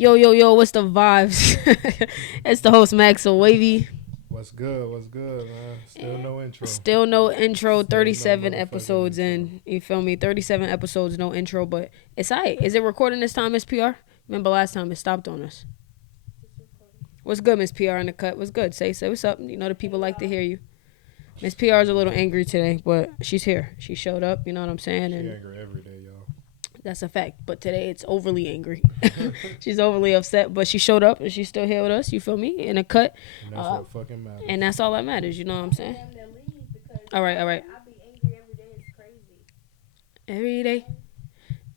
Yo, what's the vibes? It's the host, MACKSOWAVY. What's good, man? Still no intro. Still no intro, Still no 37 motherfucking episodes intro. in. You feel me? 37 episodes, no intro, but it's alright. Is it recording this time, Miss PR? Remember last time it stopped on us. What's good, Miss PR in the cut? What's good? Say what's up. You know the people like to hear you. Miss PR is a little angry today, but she's here. She showed up, you know what I'm saying? She And angry every day, y'all. that's a fact. But today it's overly angry. She's overly upset, but she showed up and she's still here with us. You feel me? In a cut. And that's what fucking matters. And that's all that matters. You know what I'm saying? All right. I be angry every day. It's crazy.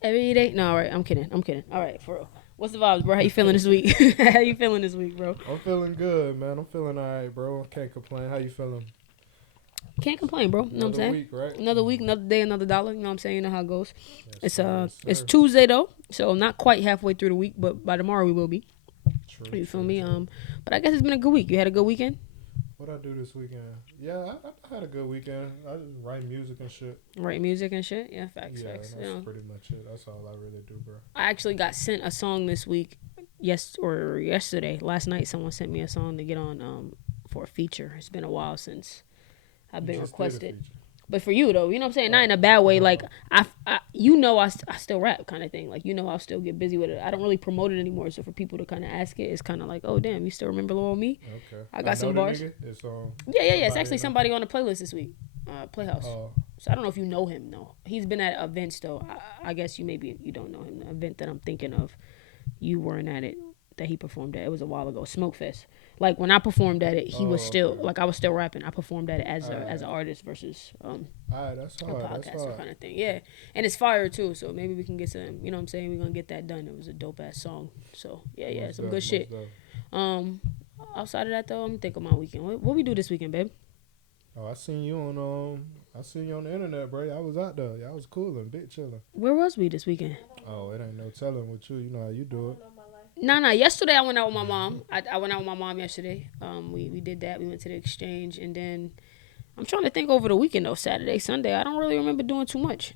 Every day. No, all right. I'm kidding. All right, for real. What's the vibes, bro? How you feeling this week? How you feeling this week, bro? I'm feeling good, man. I'm feeling all right, bro. I can't complain. How you feeling? Can't complain, bro. You know what I'm saying? Week, right? Another week, another day, another dollar. You know what I'm saying? You know how it goes. Yes, It's sir. Tuesday though, so not quite halfway through the week, but by tomorrow we will be. True, You feel true, me? true. But I guess it's been a good week. You had a good weekend? What I do this weekend? Yeah, I had a good weekend. I just write music and shit. Write music and shit. Yeah, facts. Yeah, that's You know. pretty much it. That's all I really do, bro. I actually got sent a song this week. Yesterday. Last night, someone sent me a song to get on for a feature. It's been a while since I've been Just did a requested. feature. But for you though, you know what I'm saying? Not in a bad way. Like I still rap kind of thing. Like I'll still get busy with it. I don't really promote it anymore. So for people to kind of ask it, it's kind of like, oh damn, you still remember little old me? Okay. I got some know the bars. nigga. It's, Yeah. It's actually know. somebody on the playlist this week. Playhouse. Oh, So I don't know if you know him though. He's been at events though. I guess you don't know him. The event that I'm thinking of, you weren't at it. That he performed at. It was a while ago. Smoke Fest. Like when I performed at it, he was still okay. like I was still rapping. I performed at it as an artist versus alright, that's a hard. That's podcaster hard. kind of thing. Yeah, and it's fire too. So maybe we can get some. You know what I'm saying? We're gonna get that done. It was a dope ass song. So yeah, Most some def, good most shit. def. Outside of that though, I'm thinking my weekend. What we do this weekend, babe? Oh, I seen you on the internet, bro. I was out there. Y'all was coolin', big chillin'. Where was we this weekend? Oh, it ain't no telling with you. You know how you do it. Nah. Yesterday I went out with my mom. I went out with my mom yesterday. We did that. We went to the exchange, and then I'm trying to think over the weekend though. Saturday, Sunday. I don't really remember doing too much.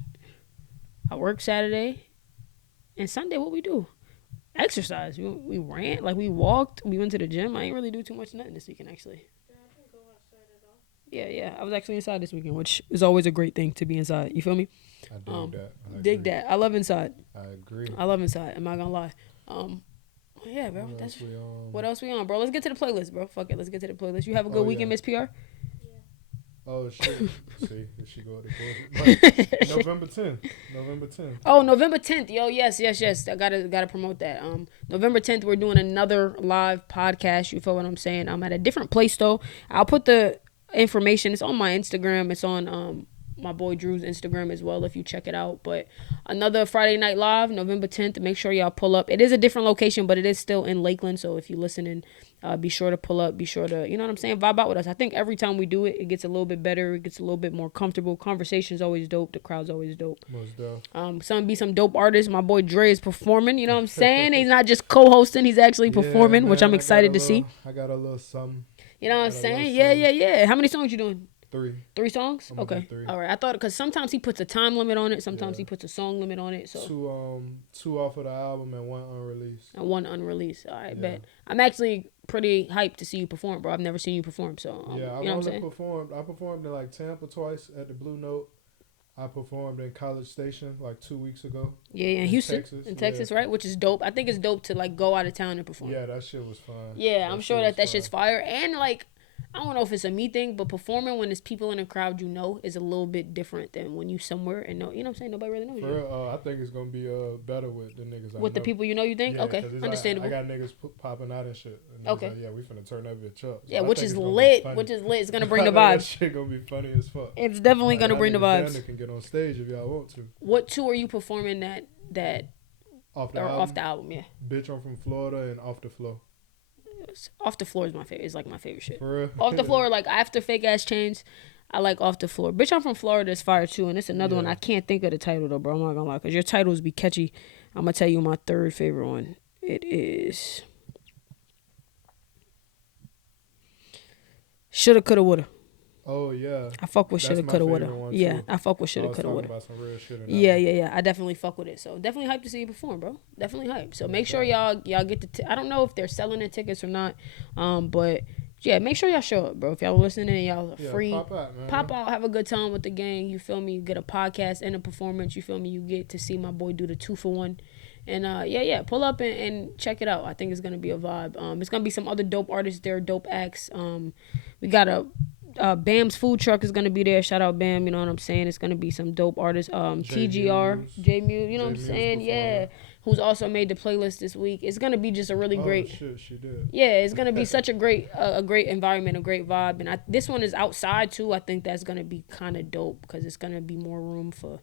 I worked Saturday, and Sunday what we do? Exercise. We ran, like we walked. We went to the gym. I ain't really do too much nothing this weekend actually. Yeah. I was actually inside this weekend, which is always a great thing to be inside. You feel me? I dig that. I Dig agree. that. I love inside. I agree. I love inside. Am I gonna lie? Yeah, bro. What That's else we on? what else we on, bro. Let's get to the playlist, bro. Fuck it. Let's get to the playlist. You have a good Oh, weekend, yeah. Miss PR. Oh shit. See, here she go with the bullshit. November 10th. Oh, November 10th. Yo, yes. I gotta promote that. November 10th, we're doing another live podcast. You feel what I'm saying? I'm at a different place though. I'll put the information. It's on my Instagram. It's on my boy Drew's Instagram as well if you check it out. But another Friday Night Live, November 10th. Make sure y'all pull up. It is a different location, but it is still in Lakeland. So if you're listening, be sure to pull up. Be sure to, you know what I'm saying, vibe out with us. I think every time we do it, it gets a little bit better. It gets a little bit more comfortable. Conversation's always dope. The crowd's always dope. Most def. Some dope artists. My boy Dre is performing. You know what I'm saying? He's not just co-hosting. He's actually performing, Yeah, which man, I'm excited to see. I got a little something. You know what I'm got a saying? little Yeah. How many songs you doing? 3. 3 songs? I'm gonna Okay. do 3. All right. I thought because sometimes he puts a time limit on it. Sometimes Yeah. he puts a song limit on it. So 2 off of the album and 1 unreleased. and 1 unreleased. All right, Yeah. bet. I'm actually pretty hyped to see you perform, bro. I've never seen you perform, so Yeah, you know I've what I'm only saying? performed. I performed in like Tampa twice at the Blue Note. I performed in College Station like 2 weeks ago. Yeah, in Houston, in yeah. Texas, right? Which is dope. I think it's dope to like go out of town and perform. Yeah, that shit was fun. Yeah, I'm sure that was shit's fun. fire. And like, I don't know if it's a me thing, but performing when there's people in a crowd you know is a little bit different than when you somewhere and no, you know what I'm saying? Nobody really knows For you. real, I think it's gonna be better with the niggas. With the people you know, you think? Yeah, Okay, 'cause it's understandable. Like, I got niggas popping out and shit. And Okay. Like, yeah, we finna turn that bitch up. So Yeah, I which think is it's gonna be lit. funny. Which is lit. It's gonna bring the That vibes. shit gonna be funny as fuck. It's definitely Like, gonna y'all bring the niggas vibes. down there can get on stage if y'all want to. What two are you performing that Off the or album. off the album? Yeah, Bitch, I'm from Florida and Off the Floor. Off the Floor is my favorite. It's like my favorite shit. For real. Off the Floor, like after Fake Ass Chains, I like Off the Floor. Bitch, I'm from Florida is fire too, and it's another one. Yeah. I can't think of the title though, bro. I'm not gonna lie, cause your titles be catchy. I'm gonna tell you my third favorite one. It is Shoulda, Coulda, Woulda. Oh yeah. I fuck with That's shoulda, my coulda, favorite woulda. one, Yeah, too. I fuck with I shoulda, was coulda, talking woulda. about some real shit in that Yeah, one. yeah, yeah. I definitely fuck with it. So definitely hyped to see you perform, bro. Definitely hyped. So make sure y'all get the. I don't know if they're selling the tickets or not. But yeah, make sure y'all show up, bro. If y'all listening and y'all are free, Pop out, man. pop out, have a good time with the gang. You feel me? You get a podcast and a performance. You feel me? You get to see my boy do the 2-for-1. And yeah, pull up and check it out. I think it's gonna be a vibe. It's gonna be some other dope artists there, dope acts. We got a Bam's food truck is gonna be there. Shout out Bam, you know what I'm saying? It's gonna be some dope artists. TGR, J Muse, you know what I'm saying? Yeah, who's also made the playlist this week. It's gonna be just a really great. Shit, she did. Yeah, it's gonna be such a great environment, a great vibe, and this one is outside too. I think that's gonna be kind of dope because it's gonna be more room for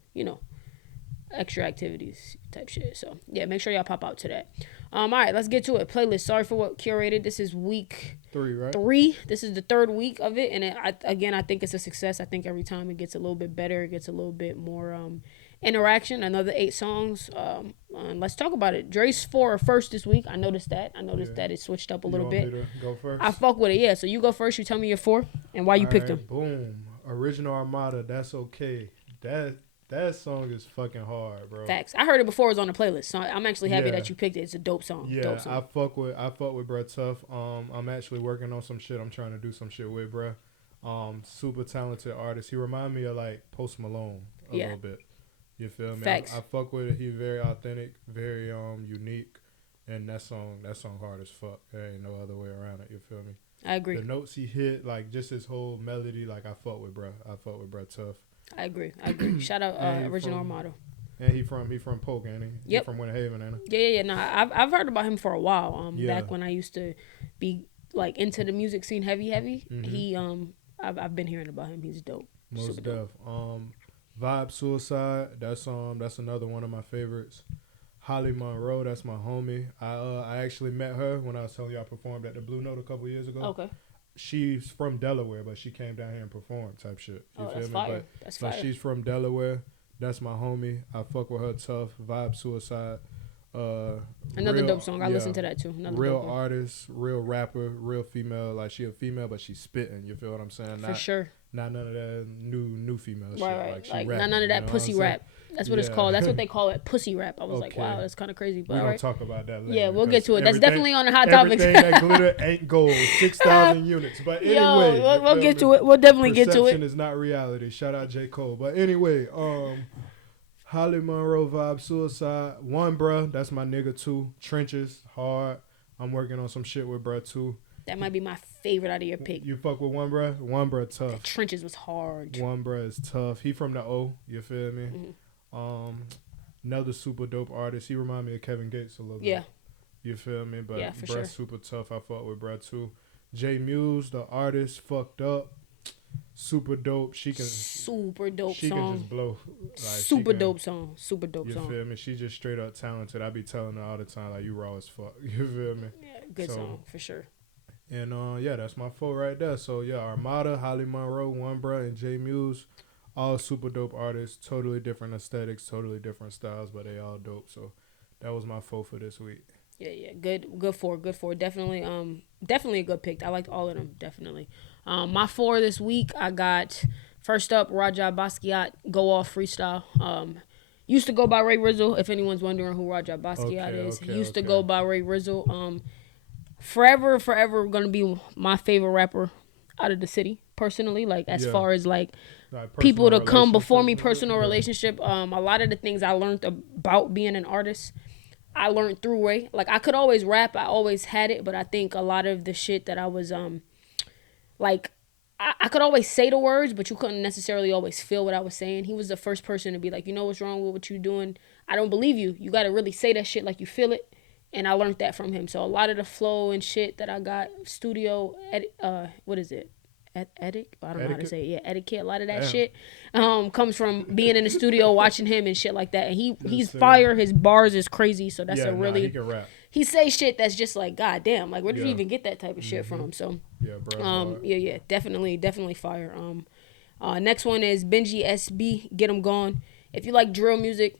extra activities type shit. So yeah, make sure y'all pop out to that. All right, let's get to it. Playlist. Sorry for what curated. This is week 3, right? 3. This is the 3rd week of it, and I think it's a success. I think every time it gets a little bit better, it gets a little bit more interaction. Another 8 songs. And let's talk about it. Dre's 4 are first this week. I noticed that. That it switched up a little bit. Me to go first? I fuck with it. Yeah. So you go first. You tell me your 4 and why you picked them. Boom. Original Armada. That's okay. That song is fucking hard, bro. Facts. I heard it before it was on the playlist, so I'm actually happy that you picked it. It's a dope song. Yeah, dope song. I fuck with Bruh Tough. I'm actually working on some shit. I'm trying to do some shit with Bruh. Super talented artist. He remind me of like Post Malone a little bit. You feel me? Facts. I fuck with it. He very authentic, very unique, and that song hard as fuck. There ain't no other way around it. You feel me? I agree. The notes he hit, like just his whole melody, like I fuck with Bruh. I fuck with Bruh Tough. I agree. Shout out Original Armada. And he from Polk, ain't he? Yep. He from Winter Haven, ain't he? Yeah. No, I've heard about him for a while. Back when I used to be like into the music scene heavy. Mm-hmm. He I've been hearing about him. He's dope. Most def. Vibe Suicide. That's another one of my favorites. HOLLYE MONRO. That's my homie. I actually met her when I was telling you I performed at the Blue Note a couple years ago. Okay. She's from Delaware, but she came down here and performed type shit. You feel that's me? fire. That's fire. But she's from Delaware. That's my homie. I fuck with her tough. Vibe Suicide. Another dope song. I listened to that too. Another real artist, real rapper, real female. Like she a female, but she's spitting. You feel what I'm saying? For sure. Not none of that new female shit. Right. Like not none of that pussy rap. That's what it's called. That's what they call it, pussy rap. I was like, wow, that's kind of crazy. But we're gonna talk about that later. Yeah, we'll get to it. That's definitely on the hot topics. Everything that glitter ain't gold. 6,000 units. But anyway, we'll get to it. We'll definitely get to it. Perception is not reality. Shout out J. Cole. But anyway, HOLLYE MONRO, Vibe Suicide. One, bruh. That's my nigga too. Trenches, hard. I'm working on some shit with bruh too. That might be my favorite out of your pick. You fuck with One, bruh? One, bruh, tough. The Trenches was hard. One, bruh is tough. He from the O. You feel me? Mm-hmm. Another super dope artist. He remind me of Kevin Gates a little bit. Yeah. You feel me? But for bruh sure. super tough. I fuck with bruh too. J Muse, the artist, fucked up. Super dope. Super dope she song. Can just blow. Like, super dope song. You feel me? She just straight up talented. I be telling her all the time, like, you raw as fuck. You feel me? Yeah, good song for sure. And yeah, that's my 4 right there. So yeah, Armada, HOLLYE MONRO, One Bruh, and J Muse, all super dope artists, totally different aesthetics, totally different styles, but they all dope. So that was my 4 for this week. Yeah, good 4. Definitely a good pick. I liked all of them, definitely. My 4 this week, I got first up Raja Basquiat, Go Off Freestyle. Used to go by Ray Rizzle, if anyone's wondering who Raja Basquiat is. Used to go by Ray Rizzle. Forever gonna be my favorite rapper out of the city, personally. Like as far as like people to come before me, personal relationship. A lot of the things I learned about being an artist, I learned through Ray. Like I could always rap, I always had it, but I think a lot of the shit that I was like I could always say the words, but you couldn't necessarily always feel what I was saying. He was the first person to be like, you know what's wrong with what you doing? I don't believe you. You got to really say that shit like you feel it. And I learned that from him. So a lot of the flow and shit that I got, studio, what is it? Etiquette? I don't know how to say it. Yeah, etiquette. A lot of that shit comes from being in the studio, watching him and shit like that. And he's fire. His bars is crazy. So that's he can rap. He say shit that's just like, God damn, like where did you even get that type of shit from? So definitely fire. Next one is BENJISB, Get 'Em Gone. If you like drill music,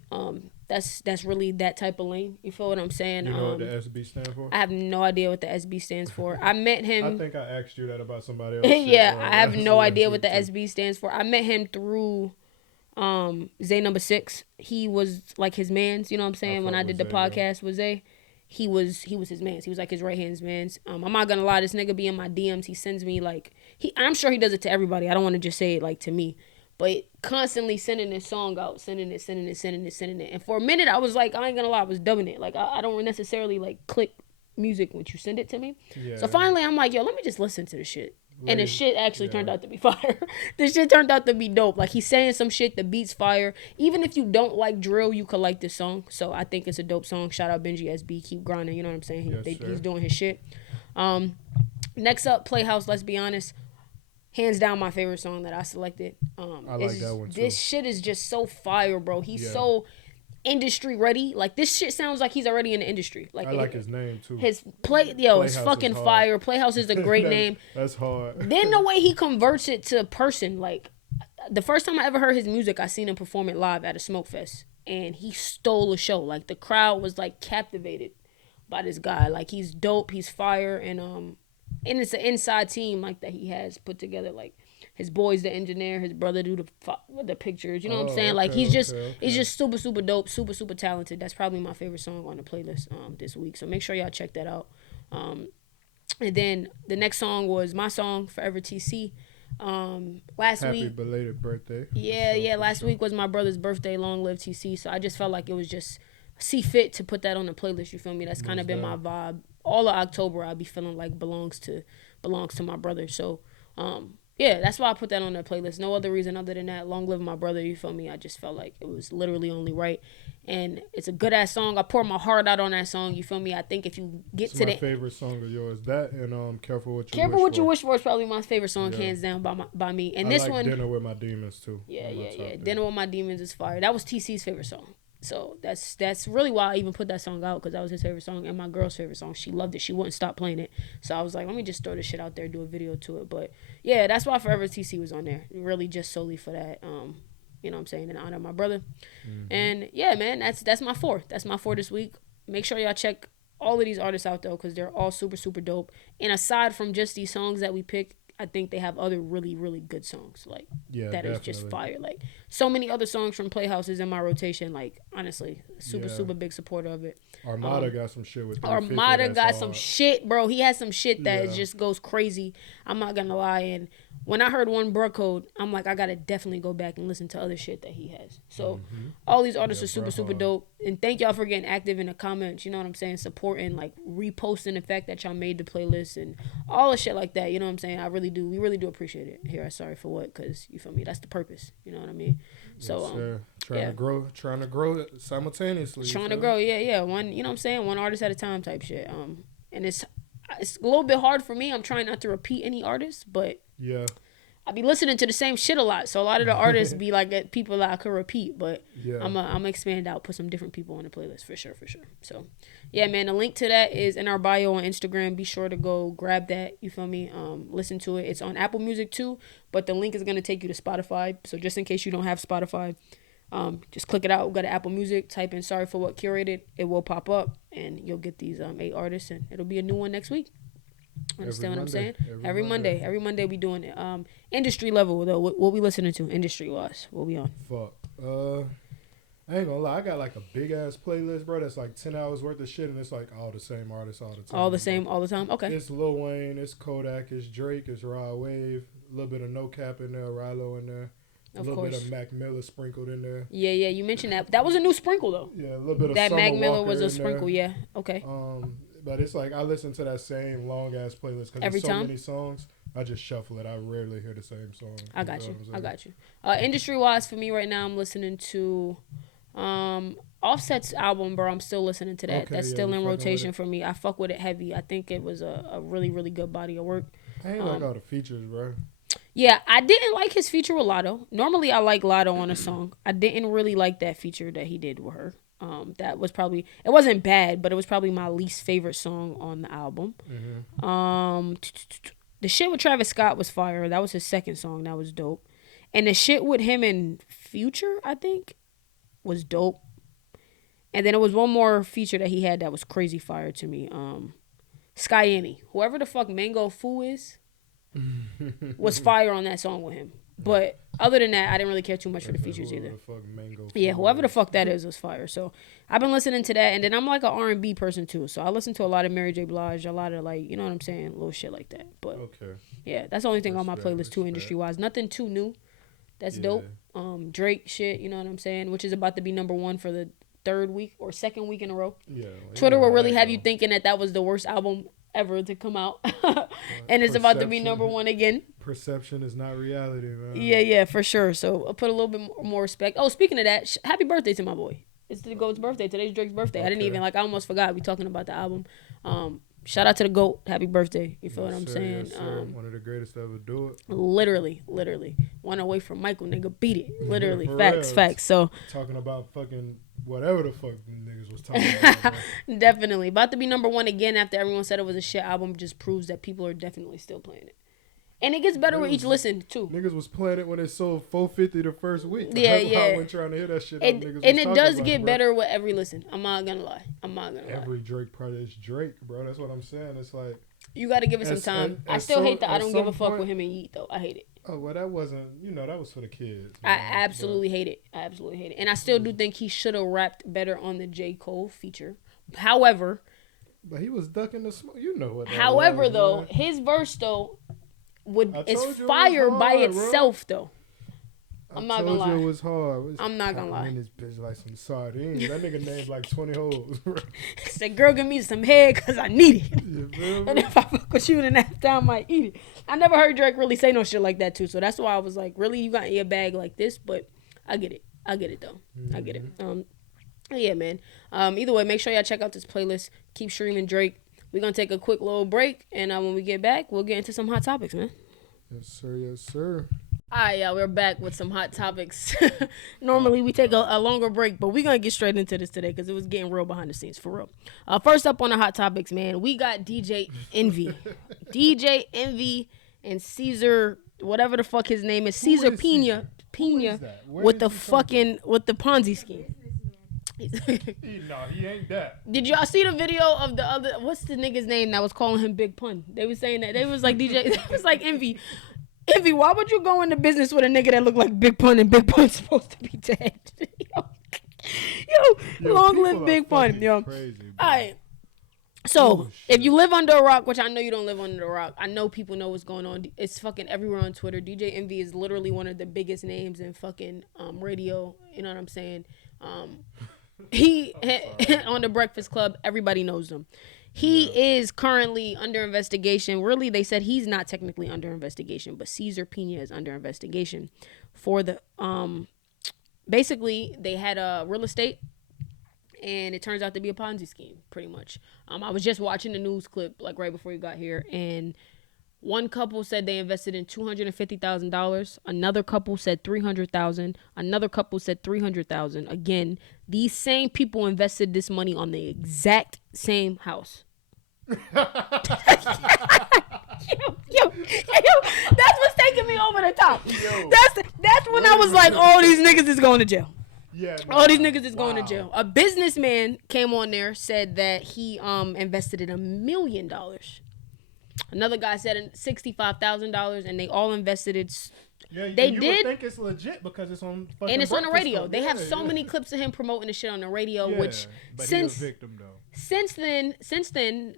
That's really that type of lane. You feel what I'm saying? You know what the SB stand for? I have no idea what the SB stands for. I met him. I think I asked you that about somebody else. Yeah, I have no idea what the SB stands for. I met him through Zay number 6. He was like his man's, you know what I'm saying? When I did the podcast with Zay, he was his man's. He was like his right hand's man's. I'm not gonna lie, this nigga be in my DMs. He sends me like I'm sure he does it to everybody. I don't want to just say it like to me. But constantly sending this song out, sending it. And for a minute, I was like, I ain't gonna lie, I was dubbing it. Like, I don't necessarily, like, click music when you send it to me. Yeah. So finally, I'm like, yo, let me just listen to the shit. And the shit actually turned out to be fire. The shit turned out to be dope. Like, he's saying some shit, the beat's fire. Even if you don't like drill, you could like this song. So I think it's a dope song. Shout out BENJISB. Keep grinding, you know what I'm saying? He's doing his shit. Next up, Playhouse, Let's Be Honest. Hands down, my favorite song that I selected. I like that one too. This shit is just so fire, bro. He's so industry ready. Like, this shit sounds like he's already in the industry. Like, I like his name too. His it's fucking fire. Playhouse is a great name. That's hard. Then the way he converts it to person, like, the first time I ever heard his music, I seen him perform it live at a Smoke Fest, and he stole the show. Like, the crowd was like captivated by this guy. Like, he's dope. He's fire, and it's an inside team like that he has put together. Like, his boy's the engineer, his brother do the pictures. You know what I'm saying? Like, he's just super, super dope, super, super talented. That's probably my favorite song on the playlist this week. So make sure y'all check that out. And then the next song was my song, Forever TC. Happy belated birthday. Yeah. Last week was my brother's birthday. Long live TC. So I just felt like it was just see fit to put that on the playlist. You feel me? That's kind of been my vibe. All of October, I'll be feeling like belongs to my brother. So, yeah, that's why I put that on the playlist. No other reason other than that. Long live my brother, you feel me? I just felt like it was literally only right. And it's a good-ass song. I pour my heart out on that song, you feel me? I think if you get to my favorite song of yours. That and Careful What You Wish For. Careful What You Wish For is probably my favorite song, hands down, by me. And this one... Dinner With My Demons, too. Yeah. Dinner With My Demons is fire. That was TC's favorite song. So that's really why I even put that song out, because that was his favorite song and my girl's favorite song. She loved it. She wouldn't stop playing it. So I was like, let me just throw this shit out there, do a video to it. But yeah, that's why Forever TC was on there. Really just solely for that. You know what I'm saying? In honor of my brother. Mm-hmm. And yeah, man, that's my 4. That's my 4 this week. Make sure y'all check all of these artists out though, because they're all super, super dope. And aside from just these songs that we picked, I think they have other really, really good songs. Like, that is just fire. Like, so many other songs from Playhouse is in my rotation. Like, honestly, super big supporter of it. Armada got some shit with Armada got some shit, bro. He has some shit that just goes crazy. I'm not gonna lie. And when I heard One Bruh Code, I'm like, I gotta definitely go back and listen to other shit that he has. So all these artists are super, super dope. And thank y'all for getting active in the comments. You know what I'm saying? Supporting, like, reposting the fact that y'all made the playlist and all the shit like that. You know what I'm saying? We really do appreciate it here at Sorry For What, because you feel me, that's the purpose, you know what I mean? So trying to grow simultaneously, trying to grow. One, you know what I'm saying, one artist at a time type shit. And it's a little bit hard for me. I'm trying not to repeat any artists, but I be listening to the same shit a lot, so a lot of the artists be like people that I could repeat, but I'm gonna expand out, put some different people on the playlist for sure. So yeah, man, the link to that is in our bio on Instagram. Be sure to go grab that, you feel me? Listen to it. It's on Apple Music too, but the link is gonna take you to Spotify. So just in case you don't have Spotify, just click it out, go to Apple Music, type in Sorry For What Curated, it will pop up, and you'll get these 8 artists, and it'll be a new one next week. Understand what I'm saying? Every Monday we doing it. Industry level though, what we listening to industry wise? What we on? Fuck. I ain't gonna lie, I got like a big ass playlist, bro. That's like 10 hours worth of shit, and it's like all the same artists all the time. All the same, all the time. Okay. It's Lil Wayne, it's Kodak, it's Drake, it's Rod Wave, a little bit of No Cap in there, Rilo in there. A little bit of Mac Miller sprinkled in there. Yeah, you mentioned that. That was a new sprinkle though. Yeah, a little bit of that Summer Mac Miller Walker was a sprinkle. There. Yeah, okay. But it's like I listen to that same long ass playlist because there's so many songs. I just shuffle it. I rarely hear the same song. I got you. Industry wise, for me right now, I'm listening to Offset's album, bro. I'm still listening to that. Okay, that's still in rotation for me. I fuck with it heavy. I think it was a really, really good body of work. I ain't like all the features, bro. Yeah, I didn't like his feature with Lotto. Normally, I like Lotto on a song. I didn't really like that feature that he did with her. That was probably, it wasn't bad, but it was probably my least favorite song on the album. The shit with Travis Scott was fire. That was his second song. That was dope. And the shit with him and Future, I think, was dope. And then there was one more feature that he had that was crazy fire to me. Sky Annie, whoever the fuck Mango Fu is, was fire on that song with him. But other than that, I didn't really care too much for the features either. Whoever the fuck that is was fire. So I've been listening to that, and then I'm like an R&B person too. So I listen to a lot of Mary J. Blige, a lot of like, you know what I'm saying, little shit like that. But yeah, that's the only thing on my playlist too, industry wise. Nothing too new. That's dope. Drake shit, you know what I'm saying, which is about to be number 1 for the 3rd week or 2nd week in a row. Yeah. Twitter will really have you thinking that was the worst album ever to come out, and it's about to be number 1 again. Perception is not reality, man. Yeah, for sure. So I'll put a little bit more respect. Oh, speaking of that, happy birthday to my boy. It's the GOAT's birthday. Today's Drake's birthday. I didn't even I almost forgot. We talking about the album. Shout out to the GOAT. Happy birthday. You feel what I'm saying? Yes, one of the greatest to ever do it. Literally. 1 away from Michael, nigga. Beat it. Literally. Facts. So talking about fucking whatever the fuck niggas was talking about. Definitely. About to be number 1 again after everyone said it was a shit album, just proves that people are definitely still playing it. And it gets better with each listen too. Niggas was playing it when it sold $450 the first week. Yeah. I went trying to hear that shit. And it does get better with every listen. I'm not gonna lie. Every Drake project is Drake, bro. That's what I'm saying. It's like you got to give it some time. I still hate that I don't give a fuck with him and Yeet though. I hate it. Oh well, that wasn't. That was for the kids. I absolutely hate it. And I still do think he should have rapped better on the J. Cole feature. However, but he was ducking the smoke. You know what? However, though, man. His verse though. It's fire by itself, though. I'm not gonna lie. It was hard. I'm not gonna lie. This bitch like some sardines. That nigga named like 20 hoes. He said, "Girl, give me some head because I need it. And if I fuck with you, then that time I might eat it." I never heard Drake really say no shit like that too. So that's why I was like, "Really, you got in your bag like this?" But I get it though. I get it. Yeah, man. Either way, make sure y'all check out this playlist. Keep streaming Drake. We're going to take a quick little break, and when we get back, we'll get into some hot topics, man. Yes, sir. All right, y'all, we're back with some hot topics. Normally, we take a longer break, but we're going to get straight into this today because it was getting real behind the scenes, for real. First up on the hot topics, man, we got DJ Envy. DJ Envy and Caesar, whatever the fuck his name is, Caesar Pina with the Ponzi scheme. No, he ain't that. Did y'all see the video of the other? What's the nigga's name that was calling him Big Pun? They was saying that they was like DJ. It was like Envy. Why would you go into business with a nigga that looked like Big Pun and Big Pun's supposed to be dead? yo, long live Big Pun, yo. Crazy, all right. So if you live under a rock, which I know you don't live under a rock, I know people know what's going on. It's fucking everywhere on Twitter. DJ Envy is literally one of the biggest names in fucking radio. You know what I'm saying? He on the Breakfast Club, everybody knows him. He is currently under investigation. Really, they said he's not technically under investigation, but Caesar Pina is under investigation for the basically they had a real estate and it turns out to be a Ponzi scheme, pretty much. I was just watching the news clip like right before you got here, and one couple said they invested in $250,000. Another couple said $300,000. Another couple said $300,000. Again, these same people invested this money on the exact same house. yo, that's what's taking me over the top. That's when I was like, oh, these niggas is going to jail. Yeah, all these niggas is going to jail. A businessman came on there, said that he invested in $1 million. Another guy said $65,000, and they all invested it. Yeah, they you did would think it's legit because it's on fucking and it's on the radio. Club. They have so many clips of him promoting the shit on the radio. Which but since he a victim though. Since then,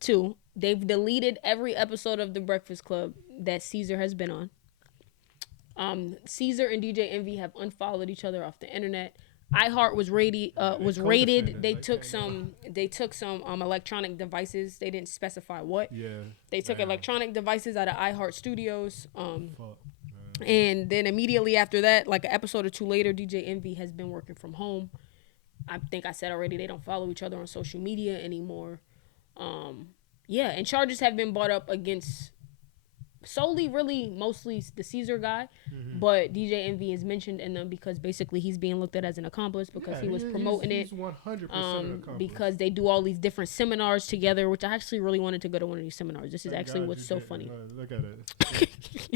too, they've deleted every episode of The Breakfast Club that Caesar has been on. Caesar and DJ Envy have unfollowed each other off the internet. iHeart was rated. They took some electronic devices. They didn't specify what. Yeah. They took electronic devices out of iHeart Studios. And then immediately after that, like an episode or two later, DJ Envy has been working from home. I think I said already they don't follow each other on social media anymore. And charges have been brought up against solely really mostly the Caesar guy, but DJ Envy is mentioned in them because basically he's being looked at as an accomplice because he was promoting he's 100% an accomplice. because they do all these different seminars together, which I actually really wanted to go to one of these seminars. This is Thank actually God what's you so didn't. funny. Look at it.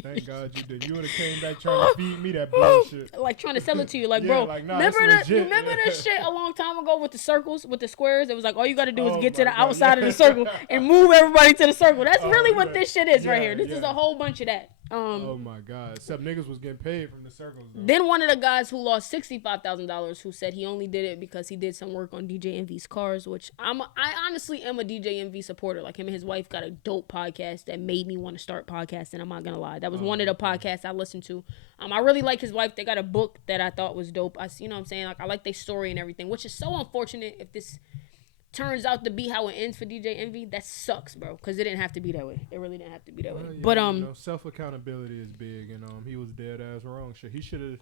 Thank God you did. You would have came back trying to feed me that bullshit. Like trying to sell it to you, like, Yeah, bro. like, nah, remember it's that? legit. Remember this shit a long time ago with the circles, with the squares? It was like all you got to do is Oh get to my the God, outside yeah. of the circle and move everybody to the circle. That's really what yeah. this shit is right Yeah, here. This is yeah. a whole bunch of that. Oh my God! Except niggas was getting paid from the circles. Though. Then one of the guys who lost $65,000, who said he only did it because he did some work on DJ Envy's cars, which I honestly am a DJ Envy supporter. Like him and his wife got a dope podcast that made me want to start podcasting. I'm not gonna lie, that was one of the podcasts I listened to. I really like his wife. They got a book that I thought was dope. You know what I'm saying? Like I like their story and everything, which is so unfortunate if this turns out to be how it ends for DJ Envy. That sucks, bro, because it didn't have to be that way. It really didn't have to be that way. Yeah, But you know, self accountability is big, and he was dead ass wrong. Shit, he should have.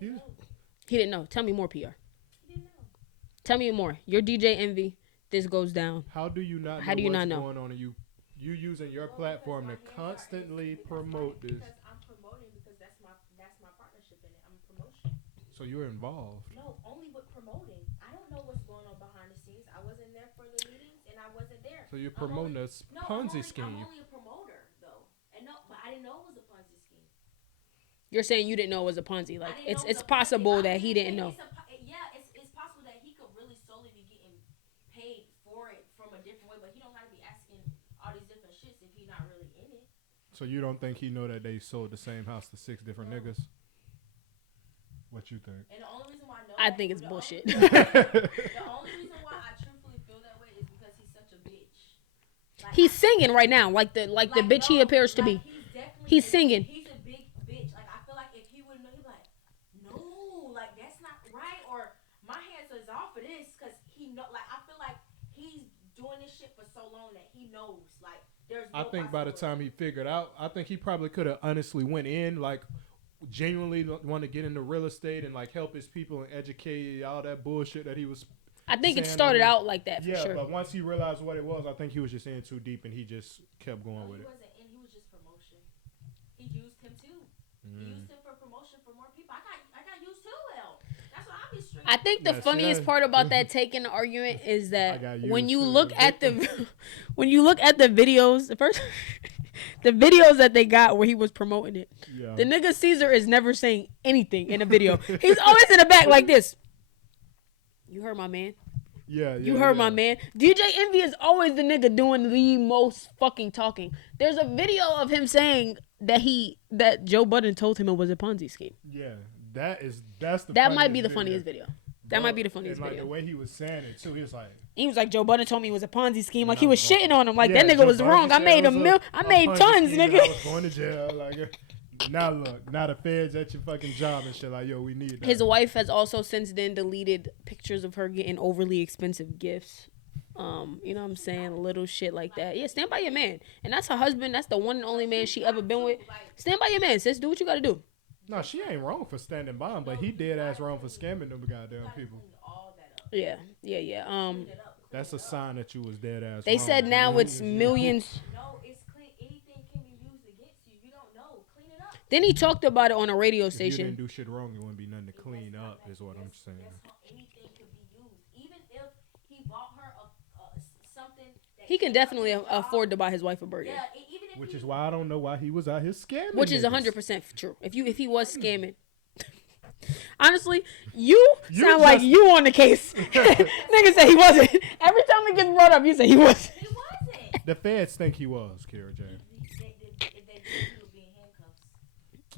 he didn't know. Tell me more, PR. He didn't know. Tell me more. You're DJ Envy. This goes down. How do you not? How do you what's not know? Going on, and you using your platform to constantly promote this? Because I'm promoting because that's my partnership in it. I'm a promotion. So you're involved. No, only with promoting. I don't know what's going on behind the scenes. I wasn't there for the meetings and I wasn't there. So you're promoting a Ponzi scheme. I'm only a promoter though, and no, but I didn't know it was a Ponzi scheme. You're saying you didn't know it was a Ponzi. Like I didn't know it was it's a Ponzi. possible that he didn't know. It's possible that he could really solely be getting paid for it from a different way, but he don't got to be asking all these different shits if he's not really in it. So you don't think he know that they sold the same house to 6 different niggas? What you think? And the only reason why I know I think it's bullshit. The only reason why I truthfully feel that way is because he's such a bitch. Like, He's singing right now, like the bitch he appears to be. He's singing. He's a big bitch. Like I feel like if he would know, he'd be like, no, like that's not right, or my hands is off of this, because he know. Like I feel like he's doing this shit for so long that he knows. Like there's. No I think by the time he figured out, I think he probably could have honestly went in like. Genuinely want to get into real estate and like help his people and educate all that bullshit that he was. I think it started out like that for sure. But once he realized what it was, I think he was just in too deep and he just kept going with it. He wasn't in. He was just promotion. He used him too. He used him for promotion for more people. I got used too well. That's what I'm just. I think the funniest part about that taking the argument is that when you look at the videos, the first. The videos that they got where he was promoting it, the nigga Caesar is never saying anything in the video. He's always in the back like this. You heard my man. You heard my man. DJ Envy is always the nigga doing the most fucking talking. There's a video of him saying that Joe Budden told him it was a Ponzi scheme. Yeah, that's the. That might be the funniest video. That might be the funniest and like video. The way he was saying it too, he was like Joe Budden told me it was a Ponzi scheme. Like he was shitting on him. Like that nigga Joe was Budden wrong. I made I made tons, nigga. I was going to jail. Like now the feds at your fucking job and shit. Like yo, we need that. His wife has also since then deleted pictures of her getting overly expensive gifts. You know what I'm saying? Little shit like that. Yeah, stand by your man. And that's her husband. That's the one and only man she ever been with. Stand by your man, sis. Do what you gotta do. No, she ain't wrong for standing by him, but he dead ass wrong for scamming them goddamn people. Yeah. That's a sign that you was dead ass. They wrong. said now it's millions. No, it's clean. Anything can be used against you. You don't know. Clean it up. Then he talked about it on a radio If you station. didn't do shit wrong, it wouldn't be nothing to clean up, is what I'm saying. Anything could be used. Even if he bought her something. He can definitely afford to buy his wife a burger. Yeah, even if Which is why I don't know why he was out here scamming. Which is niggas. 100% true. If he was scamming. Honestly, you sound like you on the case. Nigga said he wasn't. Every time it gets brought up, you say he wasn't. He wasn't. The feds think he was, Kara Jane. He would be in handcuffs.